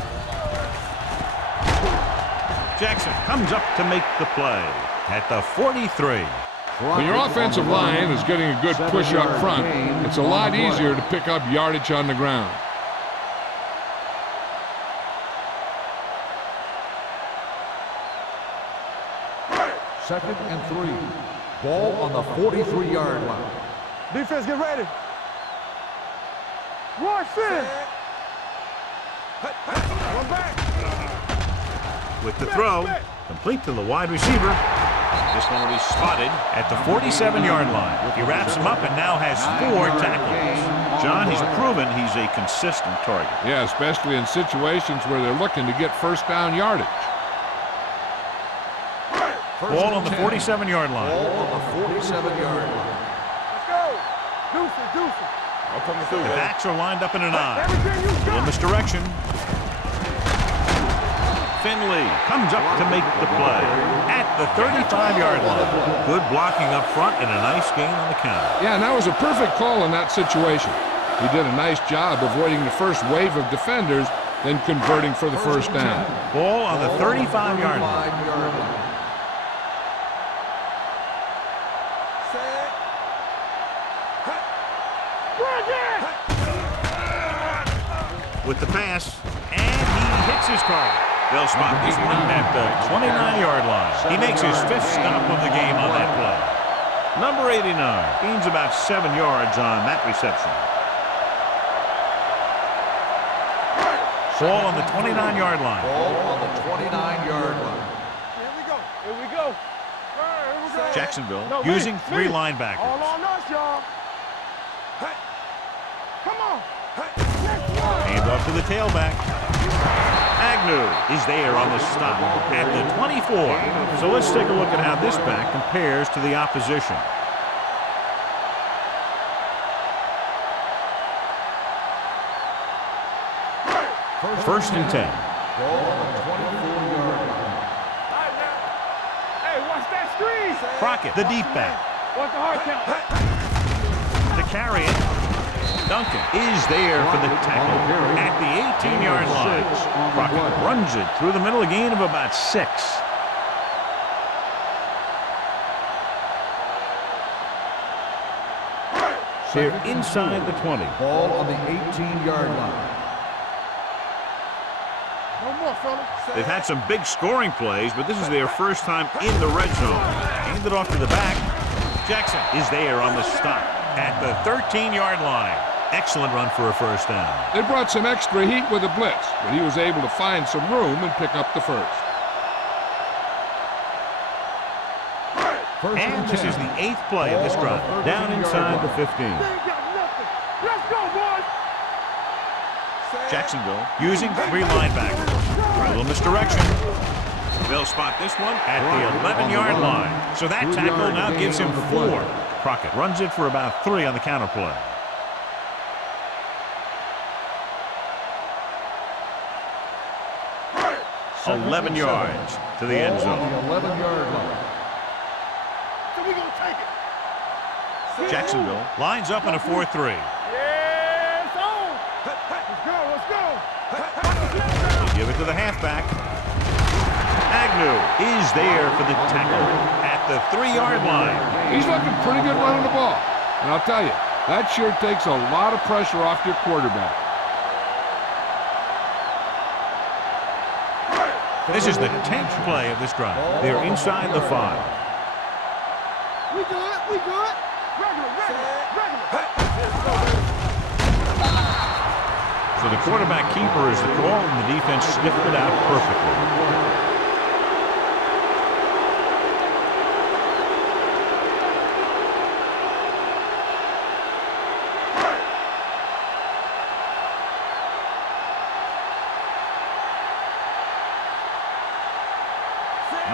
Jackson comes up to make the play at the 43. When your offensive line is getting a good push up front, it's a lot easier to pick up yardage on the ground. Second and 3. Ball on the 43-yard line. Defense, get ready. Rush in. One back. With the throw, complete to the wide receiver. This one will be spotted at the 47-yard line. He wraps him up and now has 4 tackles. John, he's proven he's a consistent target. Yeah, especially in situations where they're looking to get first down yardage. Ball on the 47-yard line. Ball on the 47-yard line. Let's go. Deuces, deuces. I'm coming through, The backs are lined up in an I. Everything you Little got. misdirection. Finley comes up to make the play at the 35-yard line. Good blocking up front and a nice gain on the counter. Yeah, and that was a perfect call in that situation. He did a nice job avoiding the first wave of defenders, then converting for the first down. Ball on the 35-yard line. With the pass, and he hits his target. They'll spot this one at the 29-yard line. He makes his 5th stop of the game on that play. Number 89 gains about 7 yards on that reception. Ball on the 29-yard line. Ball on the 29-yard line. Here we go. Here we go. Here we go. Jacksonville No, using me, 3 me. linebackers. All on us, y'all. Hey. Come on. Hey. Next one. Hand off to the tailback. Agnew is there on the stop at the 24. So let's take a look at how this back compares to the opposition. First and 10. Ball on the 24-yard line. All right, now. Hey, watch that screen. Crockett, the deep back. Watch the hard count. To carry it. Duncan is there for the tackle at the 18-yard line. Crockett runs it through the middle, a gain of about 6. They're inside the 20. Ball on the 18-yard line. No more, fellas. They've had some big scoring plays, but this is their first time in the red zone. Hand it off to the back. Jackson is there on the stop at the 13-yard line. Excellent run for a first down. They brought some extra heat with a blitz, but he was able to find some room and pick up the first. And this is the 8th play of this drive. Down inside the 15. They ain't got nothing. Let's go, boys. Jacksonville using 3 linebackers. A little misdirection. They'll spot this one at the 11-yard line. So that tackle now gives him 4. Crockett runs it for about 3 on the counter play. 11 yards to the end zone. On the 11-yard line. So we gonna take it. Jacksonville lines up in a 4-3. Yeah, it's on. Let's go, let's go. They give it to the halfback. Agnew is there for the tackle at the 3-yard line. He's looking pretty good running the ball. And I'll tell you, that sure takes a lot of pressure off your quarterback. This is the 10th play of this drive. They're inside the 5. We good, we good. Regular. So the quarterback keeper is the call, and the defense sniffed it out perfectly.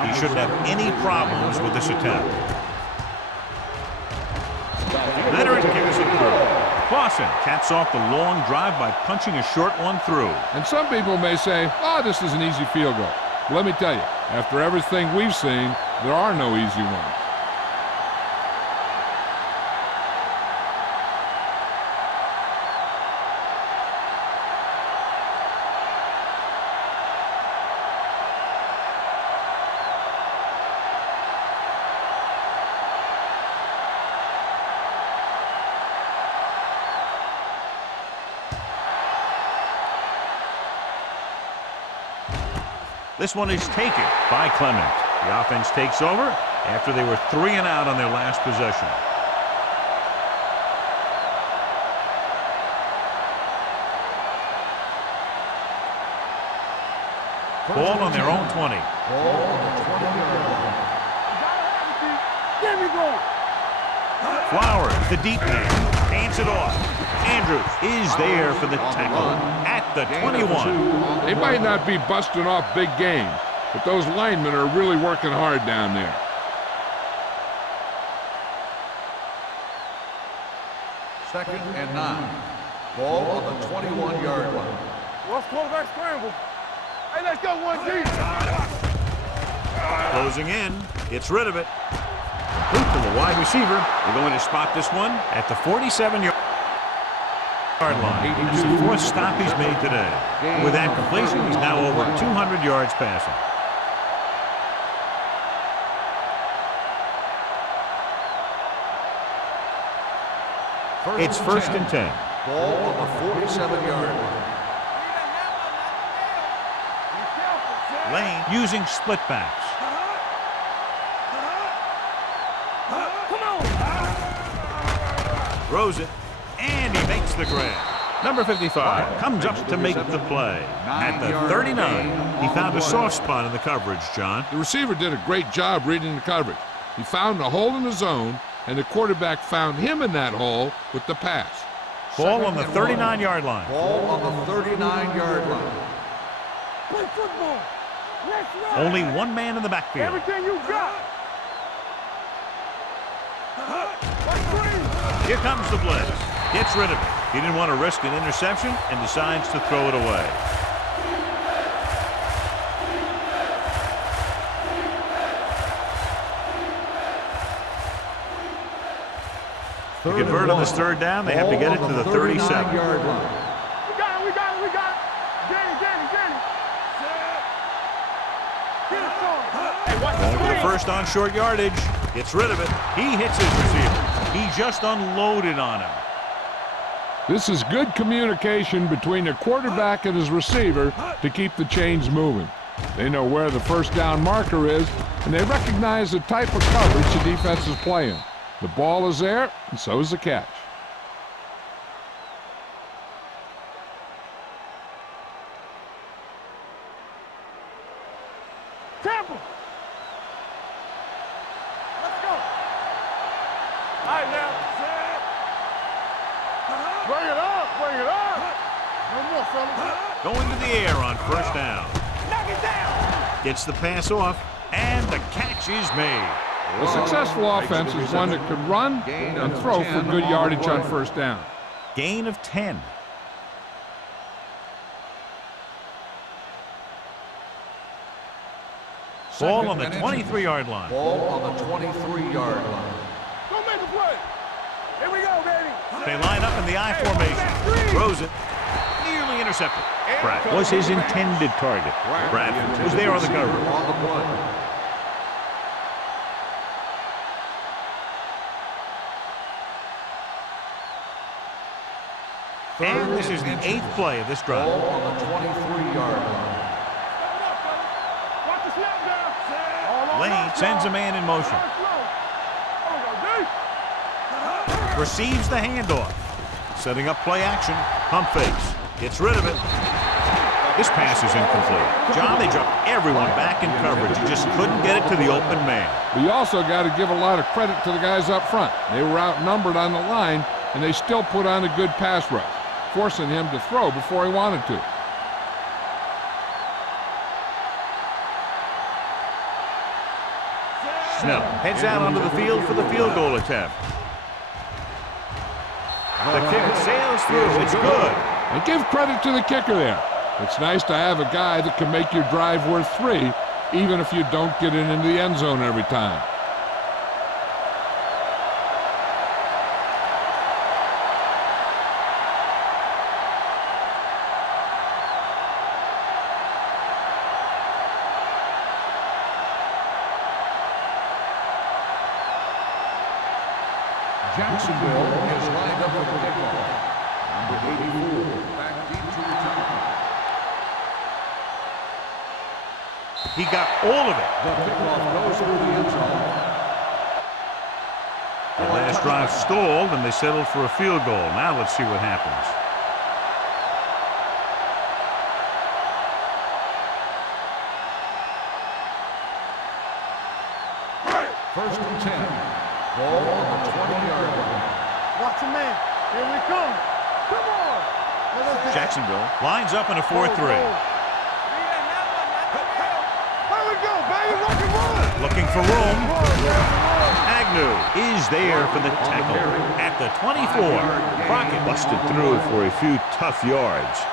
He shouldn't have any problems with this attempt. Leonard carries it through. Dawson caps off the long drive by punching a short one through. And some people may say, oh, this is an easy field goal. But let me tell you, after everything we've seen, there are no easy ones. This one is taken by Clement. The offense takes over after they were 3 and out on their last possession. Ball on their own 20. Ball on the 20-yard line. There we go. Flowers, the deep man, hands it off. Andrews is there for the tackle at the 21. They might not be busting off big game, but those linemen are really working hard down there. Second and 9. Ball on the 21-yard line. What's quarterback scramble? Hey, let's go 1G. Closing in, gets rid of it. Complete to the wide receiver. They're going to spot this one at the 47-yard line. It's the 4th stop he's made today. With that completion, he's now over 200 yards passing. It's 1st and 10. Ball on the 47-yard line. Lane using split backs. Throws it, and he makes the grab. Number 55 comes up to make the play. At the 39, he found a soft spot in the coverage, John. The receiver did a great job reading the coverage. He found a hole in the zone, and the quarterback found him in that hole with the pass. Ball on the 39-yard line. Ball on the 39-yard line. Play football. Let's run. Only one man in the backfield. Everything you got. Here comes the blitz. Gets rid of it. He didn't want to risk an interception and decides to throw it away. To convert on this 3rd down, they have to get it to the 37-yard line. We got it. Danny. Going for the first on short yardage. Gets rid of it. He hits his receiver. He just unloaded on him. This is good communication between the quarterback and his receiver to keep the chains moving. They know where the first down marker is, and they recognize the type of coverage the defense is playing. The ball is there, and so is the catch. Tampa. Let's go. All right, now. Bring it up. No more, fellas. Going to the air on 1st down. Knock it down. Gets the pass off, and the catch is made. A successful offense is one that can run and throw for good yardage on 1st down. Gain of 10. Ball on the 23-yard line. Ball on the 23-yard line. Don't make a play. Here we go, baby. They line up in the I formation. Throws it. Nearly intercepted. Pratt was his intended target. Pratt was there on the cover. On the play. And this is the 8th play of this drive. Ball on the 23-yard line. Watch the snap down. Lane sends a man in motion. Receives the handoff. Setting up play action. Pump fakes. Gets rid of it. This pass is incomplete. John, they dropped everyone back in coverage. He just couldn't get it to the open man. But you also got to give a lot of credit to the guys up front. They were outnumbered on the line, and they still put on a good pass rush, forcing him to throw before he wanted to. Snell heads out onto the field for the field goal attempt. The kick sails through. It's good. And give credit to the kicker there. It's nice to have a guy that can make your drive worth 3, even if you don't get it into the end zone every time. Jacksonville is lined up for the kickoff. Number 84, back deep to return. He got all of it. The kickoff goes through the end zone. The last drive stalled, and they settled for a field goal. Now let's see what happens. First and 10. Ball on the 20-yard line. Watch him, man. Here we come. Come on. Jacksonville lines up in a 4-3. There we go, baby. Rock and roll. Looking for room. Agnew is there for the tackle at the 24. Crockett busted through for a few tough yards.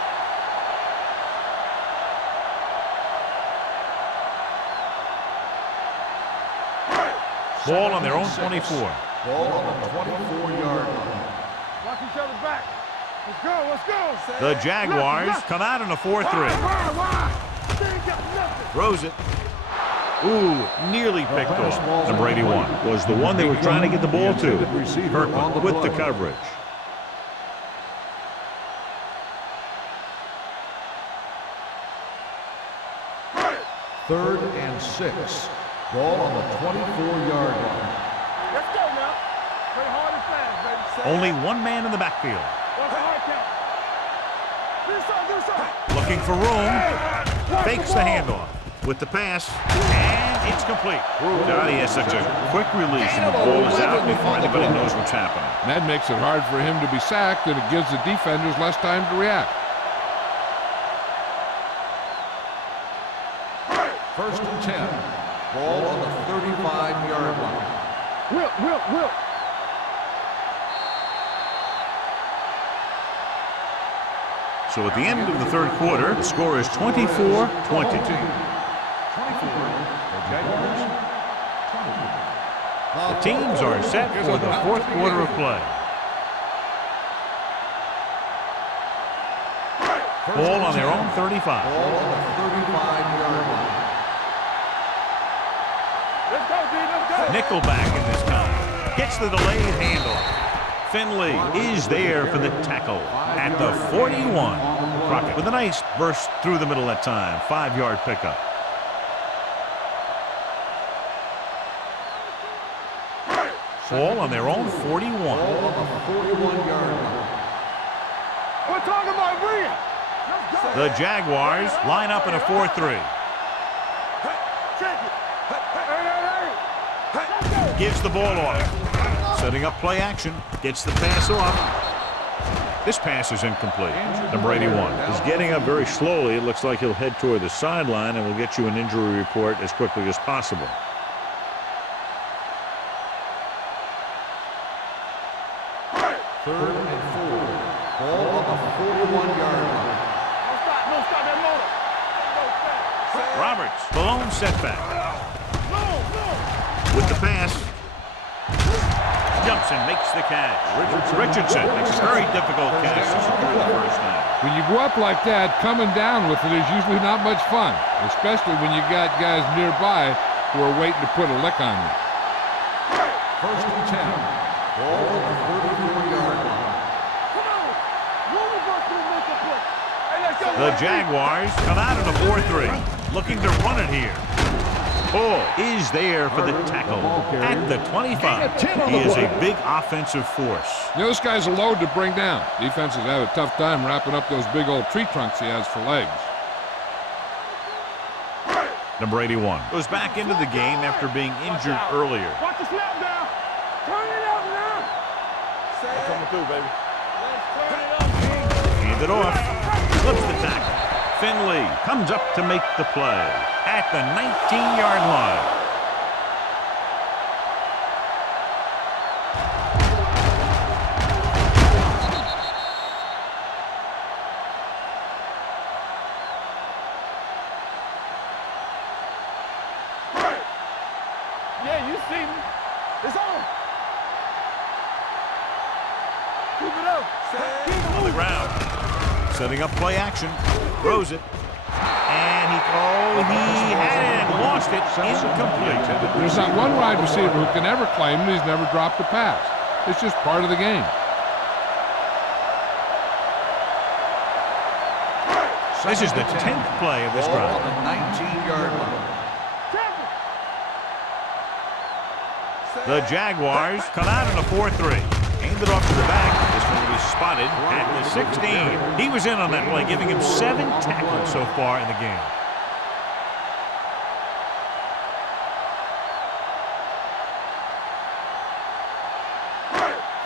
Ball on their own 24. Ball on the 24-yard line. Watch each other back. Let's go, let's go. The Jaguars come out in a 4-3. They ain't got nothing. Throws it. Ooh, nearly picked off. Number 81 was the one they were trying to get the ball to. Kirkland with the coverage. Third and 6. Ball on the 24-yard line. Let's go now. Play hard and fast, baby. Only one man in the backfield. What's the hard count? This side. Looking for room. Fakes the handoff with the pass, and it's complete. God, he has such a quick release, and the ball is out before anybody knows what's happening. And that makes it hard for him to be sacked, and it gives the defenders less time to react. First and 10. Ball on the 35-yard line. Will. So at the end of the third quarter, the score is 24-20. The teams are set for the fourth quarter of play. Ball on their own 35. Ball on the 35-yard line. Let's go, D. Let's go. Nickelback in this time. Gets the delayed handoff. Finley is there for the tackle at the 41. Crockett with a nice burst through the middle that time. 5-yard pickup. Ball on their own 41. Ball on the 41-yard line. We're talking about Bria. Let's go. The Jaguars line up in a 4-3. Check it. Hey. Let's go. Gives the ball off. Setting up play action. Gets the pass off. This pass is incomplete. Number 81 is getting up very slowly. It looks like he'll head toward the sideline, and we'll get you an injury report as quickly as possible. Third and 4. Ball on the 41-yard line. No stop that motor. Roberts, the lone setback. No. With the pass. Jumps and makes the catch. Richardson makes a very difficult catch to secure the first down. When you go up like that, coming down with it is usually not much fun, especially when you got guys nearby who are waiting to put a lick on you. First and 10. Ball on the 34-yard line. Come on. Roll reverse will make a play. Hey, let's go. The Jaguars come out in a 4-3, looking to run it here. Ball is there for the tackle at the 25. He is a big offensive force. You know, this guy's a load to bring down. Defenses have a tough time wrapping up those big old tree trunks he has for legs. Number 81 goes back into the game after being injured earlier. Watch the snap down. Turn it out now. Coming through, baby. Let's turn it up. Hand it off. Flips the tackle. Finley comes up to make the play at the 19-yard line. Keep it up. On the ground. Setting up play action. Throws it. And he had it and lost it. Incomplete. There's not one wide receiver who can ever claim that he's never dropped a pass. It's just part of the game. This is the 10th play of this drive. On the 19-yard line. The Jaguars come out in a 4-3. Aimed it off to the back. This one will be spotted at the 16. He was in on that play, giving him 7 tackles so far in the game.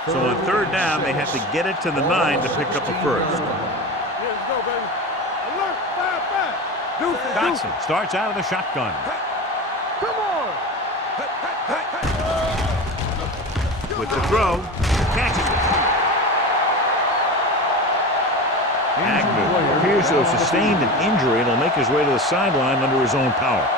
So on 3rd down, they have to get it to the 9 to pick up a first. Let's go, baby. Alert, 5-5. Johnson starts out of the shotgun. Come on. With the throw, catches it. Agnew appears to have sustained an injury and will make his way to the sideline under his own power.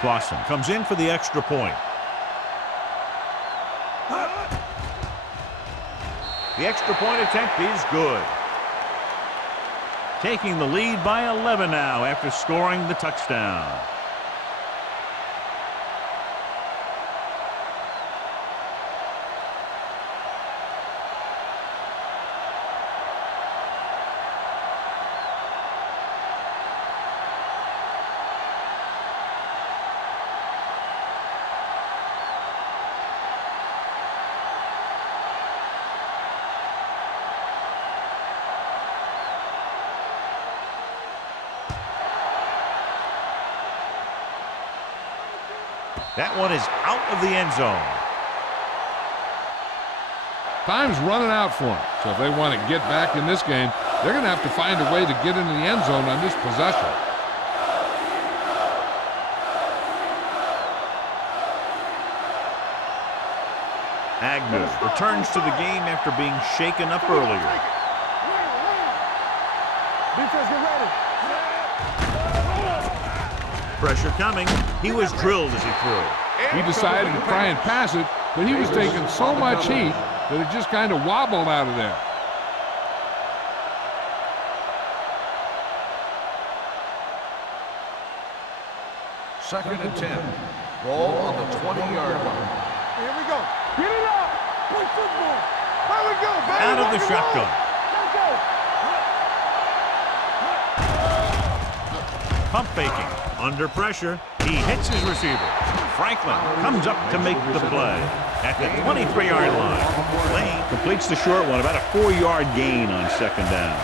Clausen comes in for the extra point. The extra point attempt is good. Taking the lead by 11 now after scoring the touchdown. That one is out of the end zone. Time's running out for them. So if they want to get back in this game, they're going to have to find a way to get into the end zone on this possession. Agnew returns to the game after being shaken up earlier. Defense, get ready. Pressure coming. He was drilled as he threw. He decided to try and pass it, but he was taking so much heat that it just kind of wobbled out of there. Second and 10. Ball on the 20-yard line. Here we go. Get it up. Play football. Here we go, baby. Out of the shotgun. Let's go. Pump faking. Under pressure. He hits his receiver. Franklin comes up to make the play. At the 23-yard line. Lane completes the short one. About a 4-yard gain on 2nd down.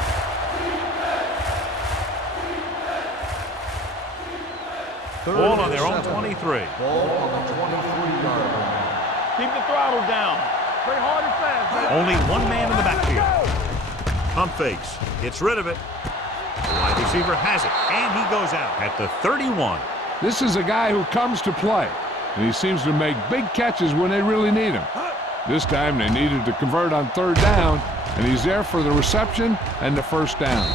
Ball on their own 23. Ball on the 23-yard line. Keep the throttle down. Play hard and fast, baby. Only one man in the backfield. Pump fakes. Gets rid of it. The wide receiver has it. And he goes out at the 31. This is a guy who comes to play, and he seems to make big catches when they really need him. This time they needed to convert on 3rd down, and he's there for the reception and the 1st down.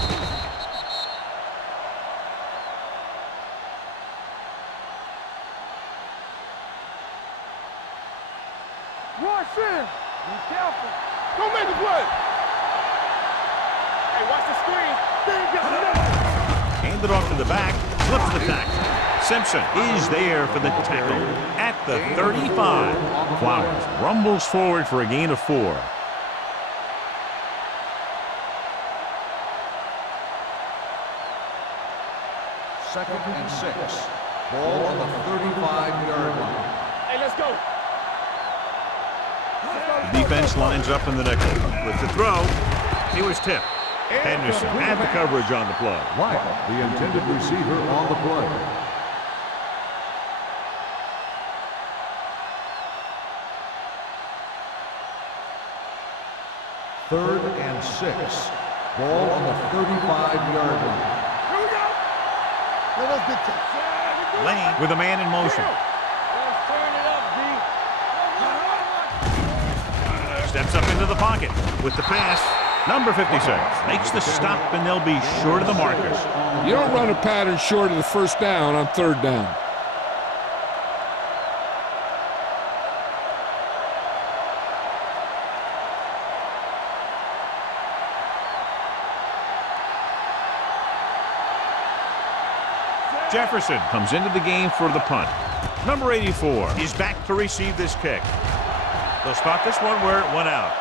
Rush in. Be careful. Don't make a play. Hey, watch the screen. Hand it off to the back. Flips the tackle. Simpson is there for the tackle at the 35. Flowers rumbles forward for a gain of 4. Second and 6. Ball on the 35-yard line. Hey, let's go. The defense lines up in the nickel. With the throw, he was tipped. Henderson had the coverage on the play. White, the intended receiver on the play. Third and 6. Ball on the 35-yard line. Here we go. Let us get this. Lane with a man in motion. Let's turn it up, D. Steps up into the pocket with the pass. Number 56 makes the stop, and they'll be short of the markers. You don't run a pattern short of the first down on third down. Jefferson comes into the game for the punt. Number 84 is back to receive this kick. They'll spot this one where it went out.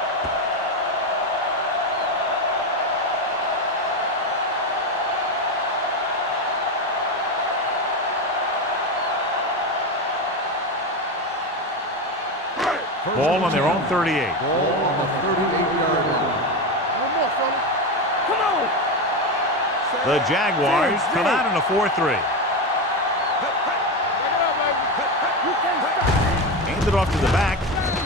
Ball on their own 38. Ball on the 38-yard line. One more, fella. Come on. The Jaguars come out in a 4-3. Handed off to the back.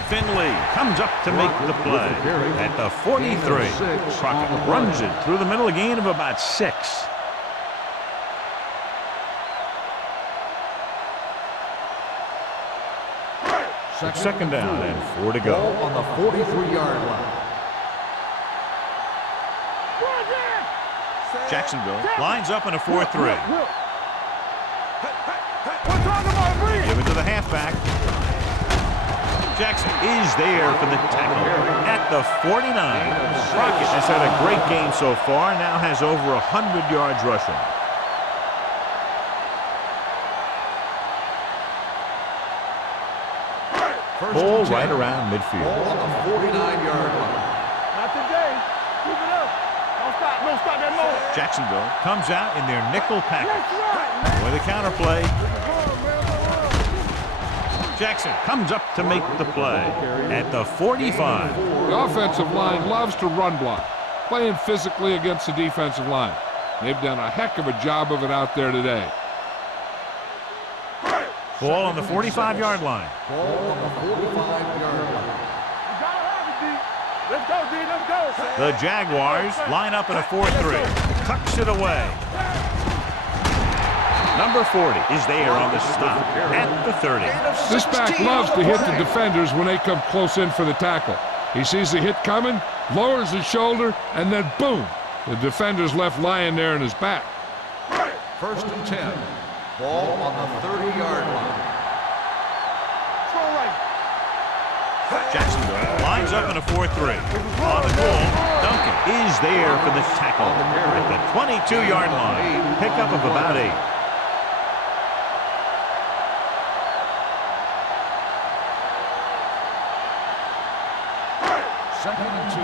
Finley comes up to make the play at the 43. Crockett runs it through the middle, a gain of about 6. Second down and 4 to go. Ball on the 43-yard line. Jacksonville lines up in a 4-3. Give it to the halfback. Jackson is there for the tackle at the 49. Crockett has had a great game so far, now has over 100 yards rushing. Ball right around midfield. Ball on the 49-yard line. Not today. Keep it up. Don't stop. Don't stop that moment. Jacksonville comes out in their nickel package That's right, man. with a counterplay. Jackson comes up to make the play at the 45. The offensive line loves to run block, playing physically against the defensive line. They've done a heck of a job of it out there today. Ball on the 45-yard line. Ball on the 45-yard line. You gotta have it, D. Let's go, D. Let's go. The Jaguars line up in a 4-3. Tucks it away. Number 40 is there on the stop at the 30. This back loves to hit the defenders when they come close in for the tackle. He sees the hit coming, lowers his shoulder, and then boom, the defender's left lying there in his back. First and 10. Ball on the 30-yard line. Jacksonville lines up in a 4-3. On the goal, Duncan is there for the tackle at the 22-yard line. Pickup of about 8. Second and 2.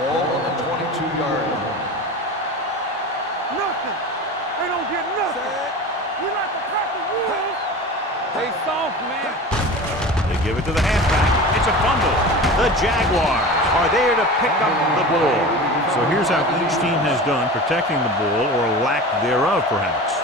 Ball on the 22-yard line. Nothing. They don't get nothing. We like to crack the rules. They soft, man. They give it to the halfback. It's a fumble. The Jaguars are there to pick up the ball. So here's how each team has done protecting the ball, or lack thereof, perhaps.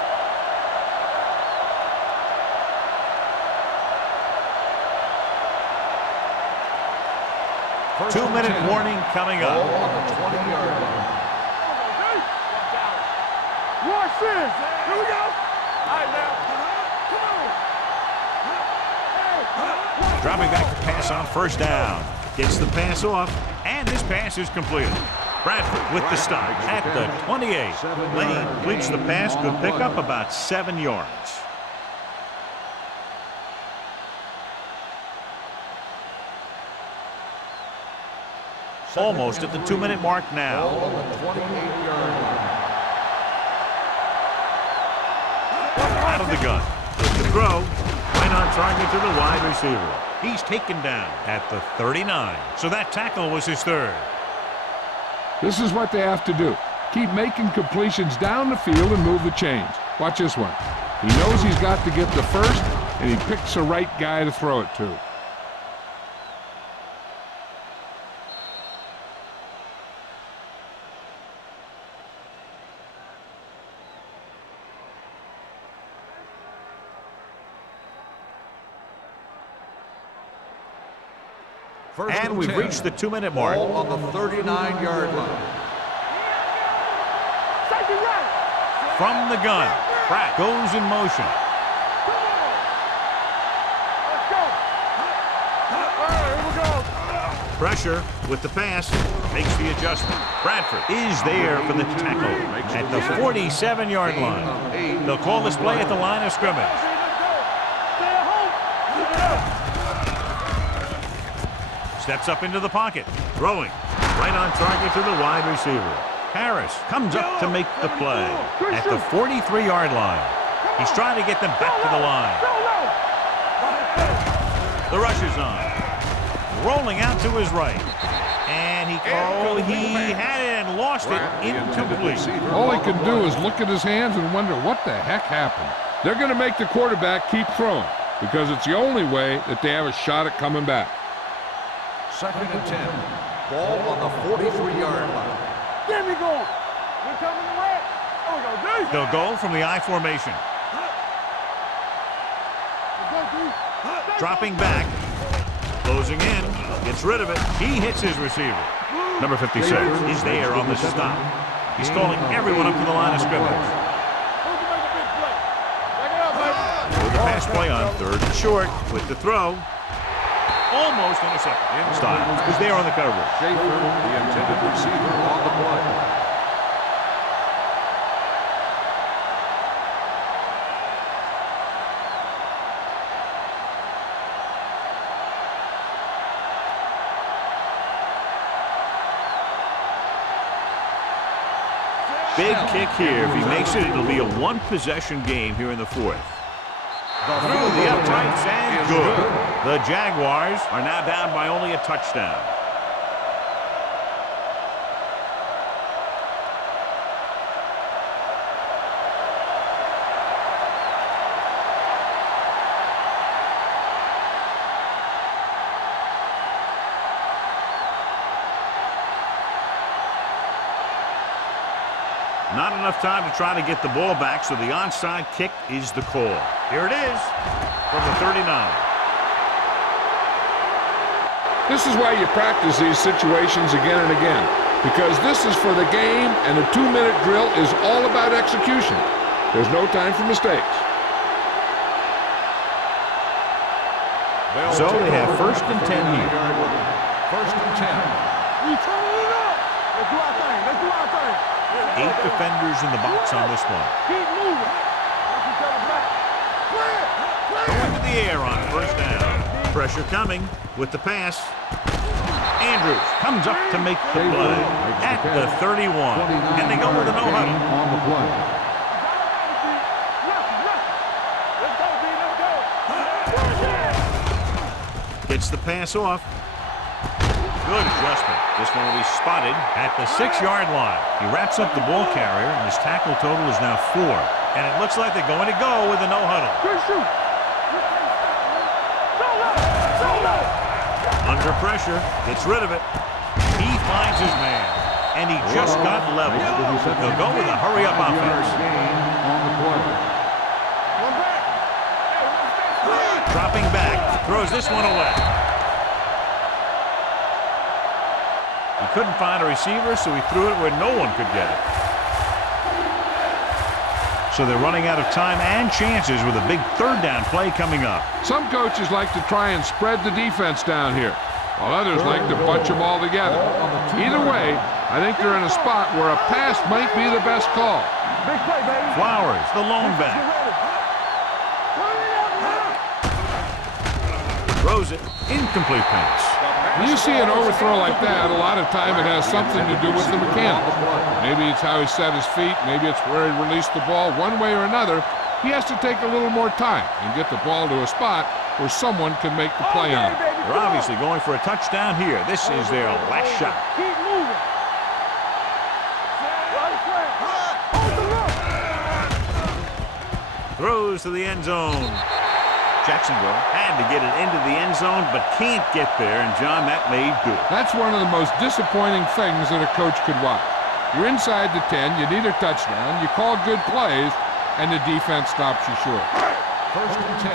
First 2-minute and 10. warning coming Ball up. on the 20-yard line. Watch this. Here we go. All right, now. Come on. Dropping back to pass on first down. Gets the pass off, and this pass is completed. Bradford with the stop at the 28. Lane completes the pass. Good pickup, about 7 yards. Almost at the 2-minute mark now. Ball on the 28-yard line. Out of the gun. With the throw. Right on target to the wide receiver. He's taken down at the 39. So that tackle was his 3rd. This is what they have to do. Keep making completions down the field and move the chains. Watch this one. He knows he's got to get the first, and he picks the right guy to throw it to. First And we've 10. reached the 2-minute mark. Ball on the 39-yard line. Safety right. From the gun. Pratt goes in motion. Come on. Let's go. All right, here we go. Pressure with the pass. Makes the adjustment. Bradford is there for the tackle at the 47-yard line. They'll call this play at the line of scrimmage. Steps up into the pocket. Throwing. Right on target to the wide receiver. Harris comes up to make the play at the 43-yard line. He's trying to get them back to the line. The rush is on. Rolling out to his right. And he had it and lost it. Incomplete. All he can do is look at his hands and wonder what the heck happened. They're going to make the quarterback keep throwing because it's the only way that they have a shot at coming back. 2nd and 10. Ball on the 43-yard line. Get me going. We're coming away. Oh, we go. They'll go from the I formation. Dropping back. Closing in. Gets rid of it. He hits his receiver. Number 56 is there on the stop. He's calling everyone up to the line of scrimmage. With the pass play on 3rd and short with the throw. Almost intercepted. Styles is there on the coverage. Schaefer, the intended receiver, on the play. Big kick here. If he makes it, it'll be a one-possession game here in the 4th. Through the uprights and good. The Jaguars are now down by only a touchdown. Not enough time to try to get the ball back, so the onside kick is the call. Here it is from the 39. This is why you practice these situations again and again, because this is for the game, and a 2-minute drill is all about execution. There's no time for mistakes. So they have 1st and 10 here. 1st and 10. We turning it up. Let's do our thing. Let's do our thing. 8 defenders in the box on this one. Keep moving. Watch each other back. Going to the air on 1st down. Pressure coming with the pass. Andrews comes up to make the play at the 31. And they go with a no-huddle. On the play. Let's go, Gets the pass off. Good adjustment. This one will be spotted at the 6-yard line. He wraps up the ball carrier, and his tackle total is now 4. And it looks like they're going to go with a no-huddle. Good shoot. Under pressure, gets rid of it. He finds his man, and he just got leveled. They'll go with a hurry-up offense. On the play. Dropping back, throws this one away. He couldn't find a receiver, so he threw it where no one could get it. So they're running out of time and chances with a big 3rd down play coming up. Some coaches like to try and spread the defense down here, while others like to bunch them all together. Either way, I think they're in a spot where a pass might be the best call. Big play, baby. Flowers, the lone back. Throws it. Incomplete pass. When you see an overthrow like that, a lot of time it has something to do with the mechanics. Maybe it's how he set his feet. Maybe it's where he released the ball. One way or another, he has to take a little more time and get the ball to a spot where someone can make the play on it. They're obviously going for a touchdown here. This is their last shot. Keep moving. Throws to the end zone. Jacksonville had to get it into the end zone, but can't get there, and John, that may do it. That's one of the most disappointing things that a coach could watch. You're inside the 10, you need a touchdown, you call good plays, and the defense stops you short. 1st and 10.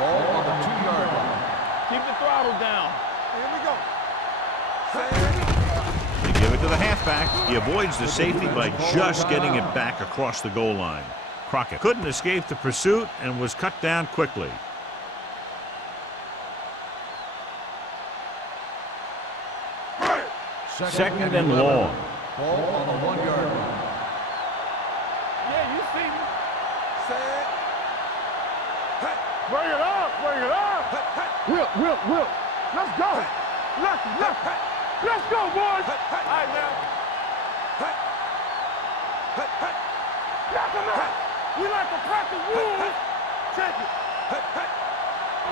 Ball on the 2-yard line. Keep the throttle down. Here we go. They give it to the halfback. He avoids the safety by just getting it back across the goal line. Crockett couldn't escape the pursuit and was cut down quickly. Second and long. Ball on the 1 yard line. Yeah, you see me. Set. Bring it up, bring it up. Whip. Let's go. Lucky. Let's go, boys. All right, now. Knock him out. We like to practice rules. Check it.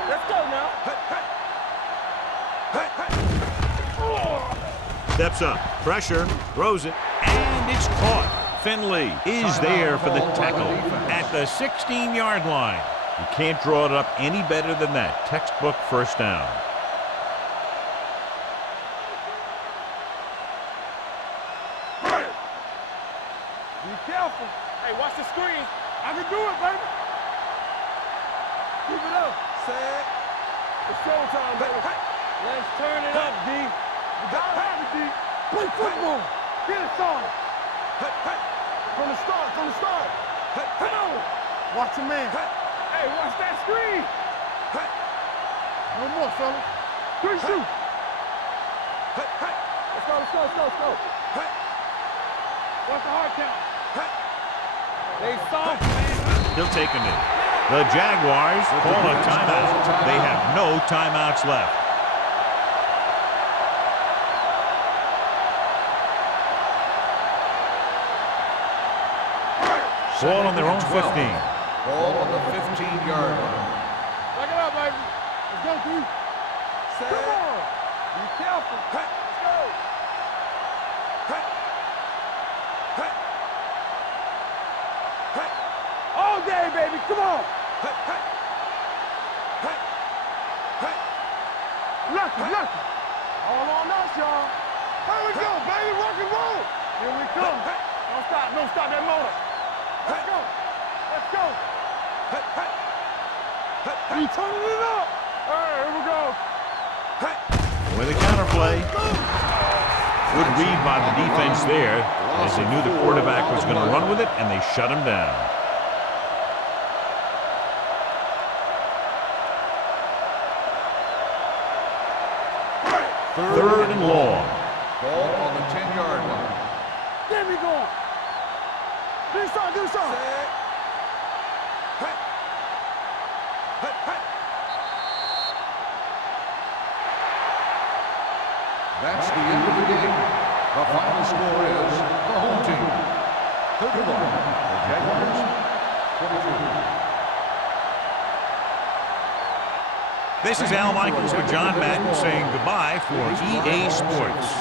Let's go now. Steps up, pressure, throws it, and it's caught. Finley is there for the tackle at the 16-yard line. You can't draw it up any better than that. Textbook first down. Be careful. Hey, watch the screen. I can do it, baby. Keep it up. Set. It's showtime, baby. Let's turn it up, D. You gotta have it, D. Play football. Get it started. From the start. Come on. Watch your man. Hey, watch that screen. No more, fellas. 3 shoot. Let's go. Watch the hard count. They soft, man. He'll take him in. The Jaguars call a timeout. They have no timeouts left. Ball on their own 15. Ball on the 15-yard line. Back it up, baby. Let's go, D. Come on. Be careful. Let's go. All day, baby. Come on. Lucky. All on us, y'all. Here we go, baby. Rock and roll. Here we come. Don't stop that motor. Let's go. You turning it up. All right, here we go. With a counterplay. Good read by the defense there, as they knew the quarterback was going to run with it, and they shut him down. Third and long. Ball on the 10-yard line. There we go. Do something. That's the end of the game. The final score is the home team 31, the Jaguars 23. This is Al Michaels with John Madden saying goodbye for EA Sports.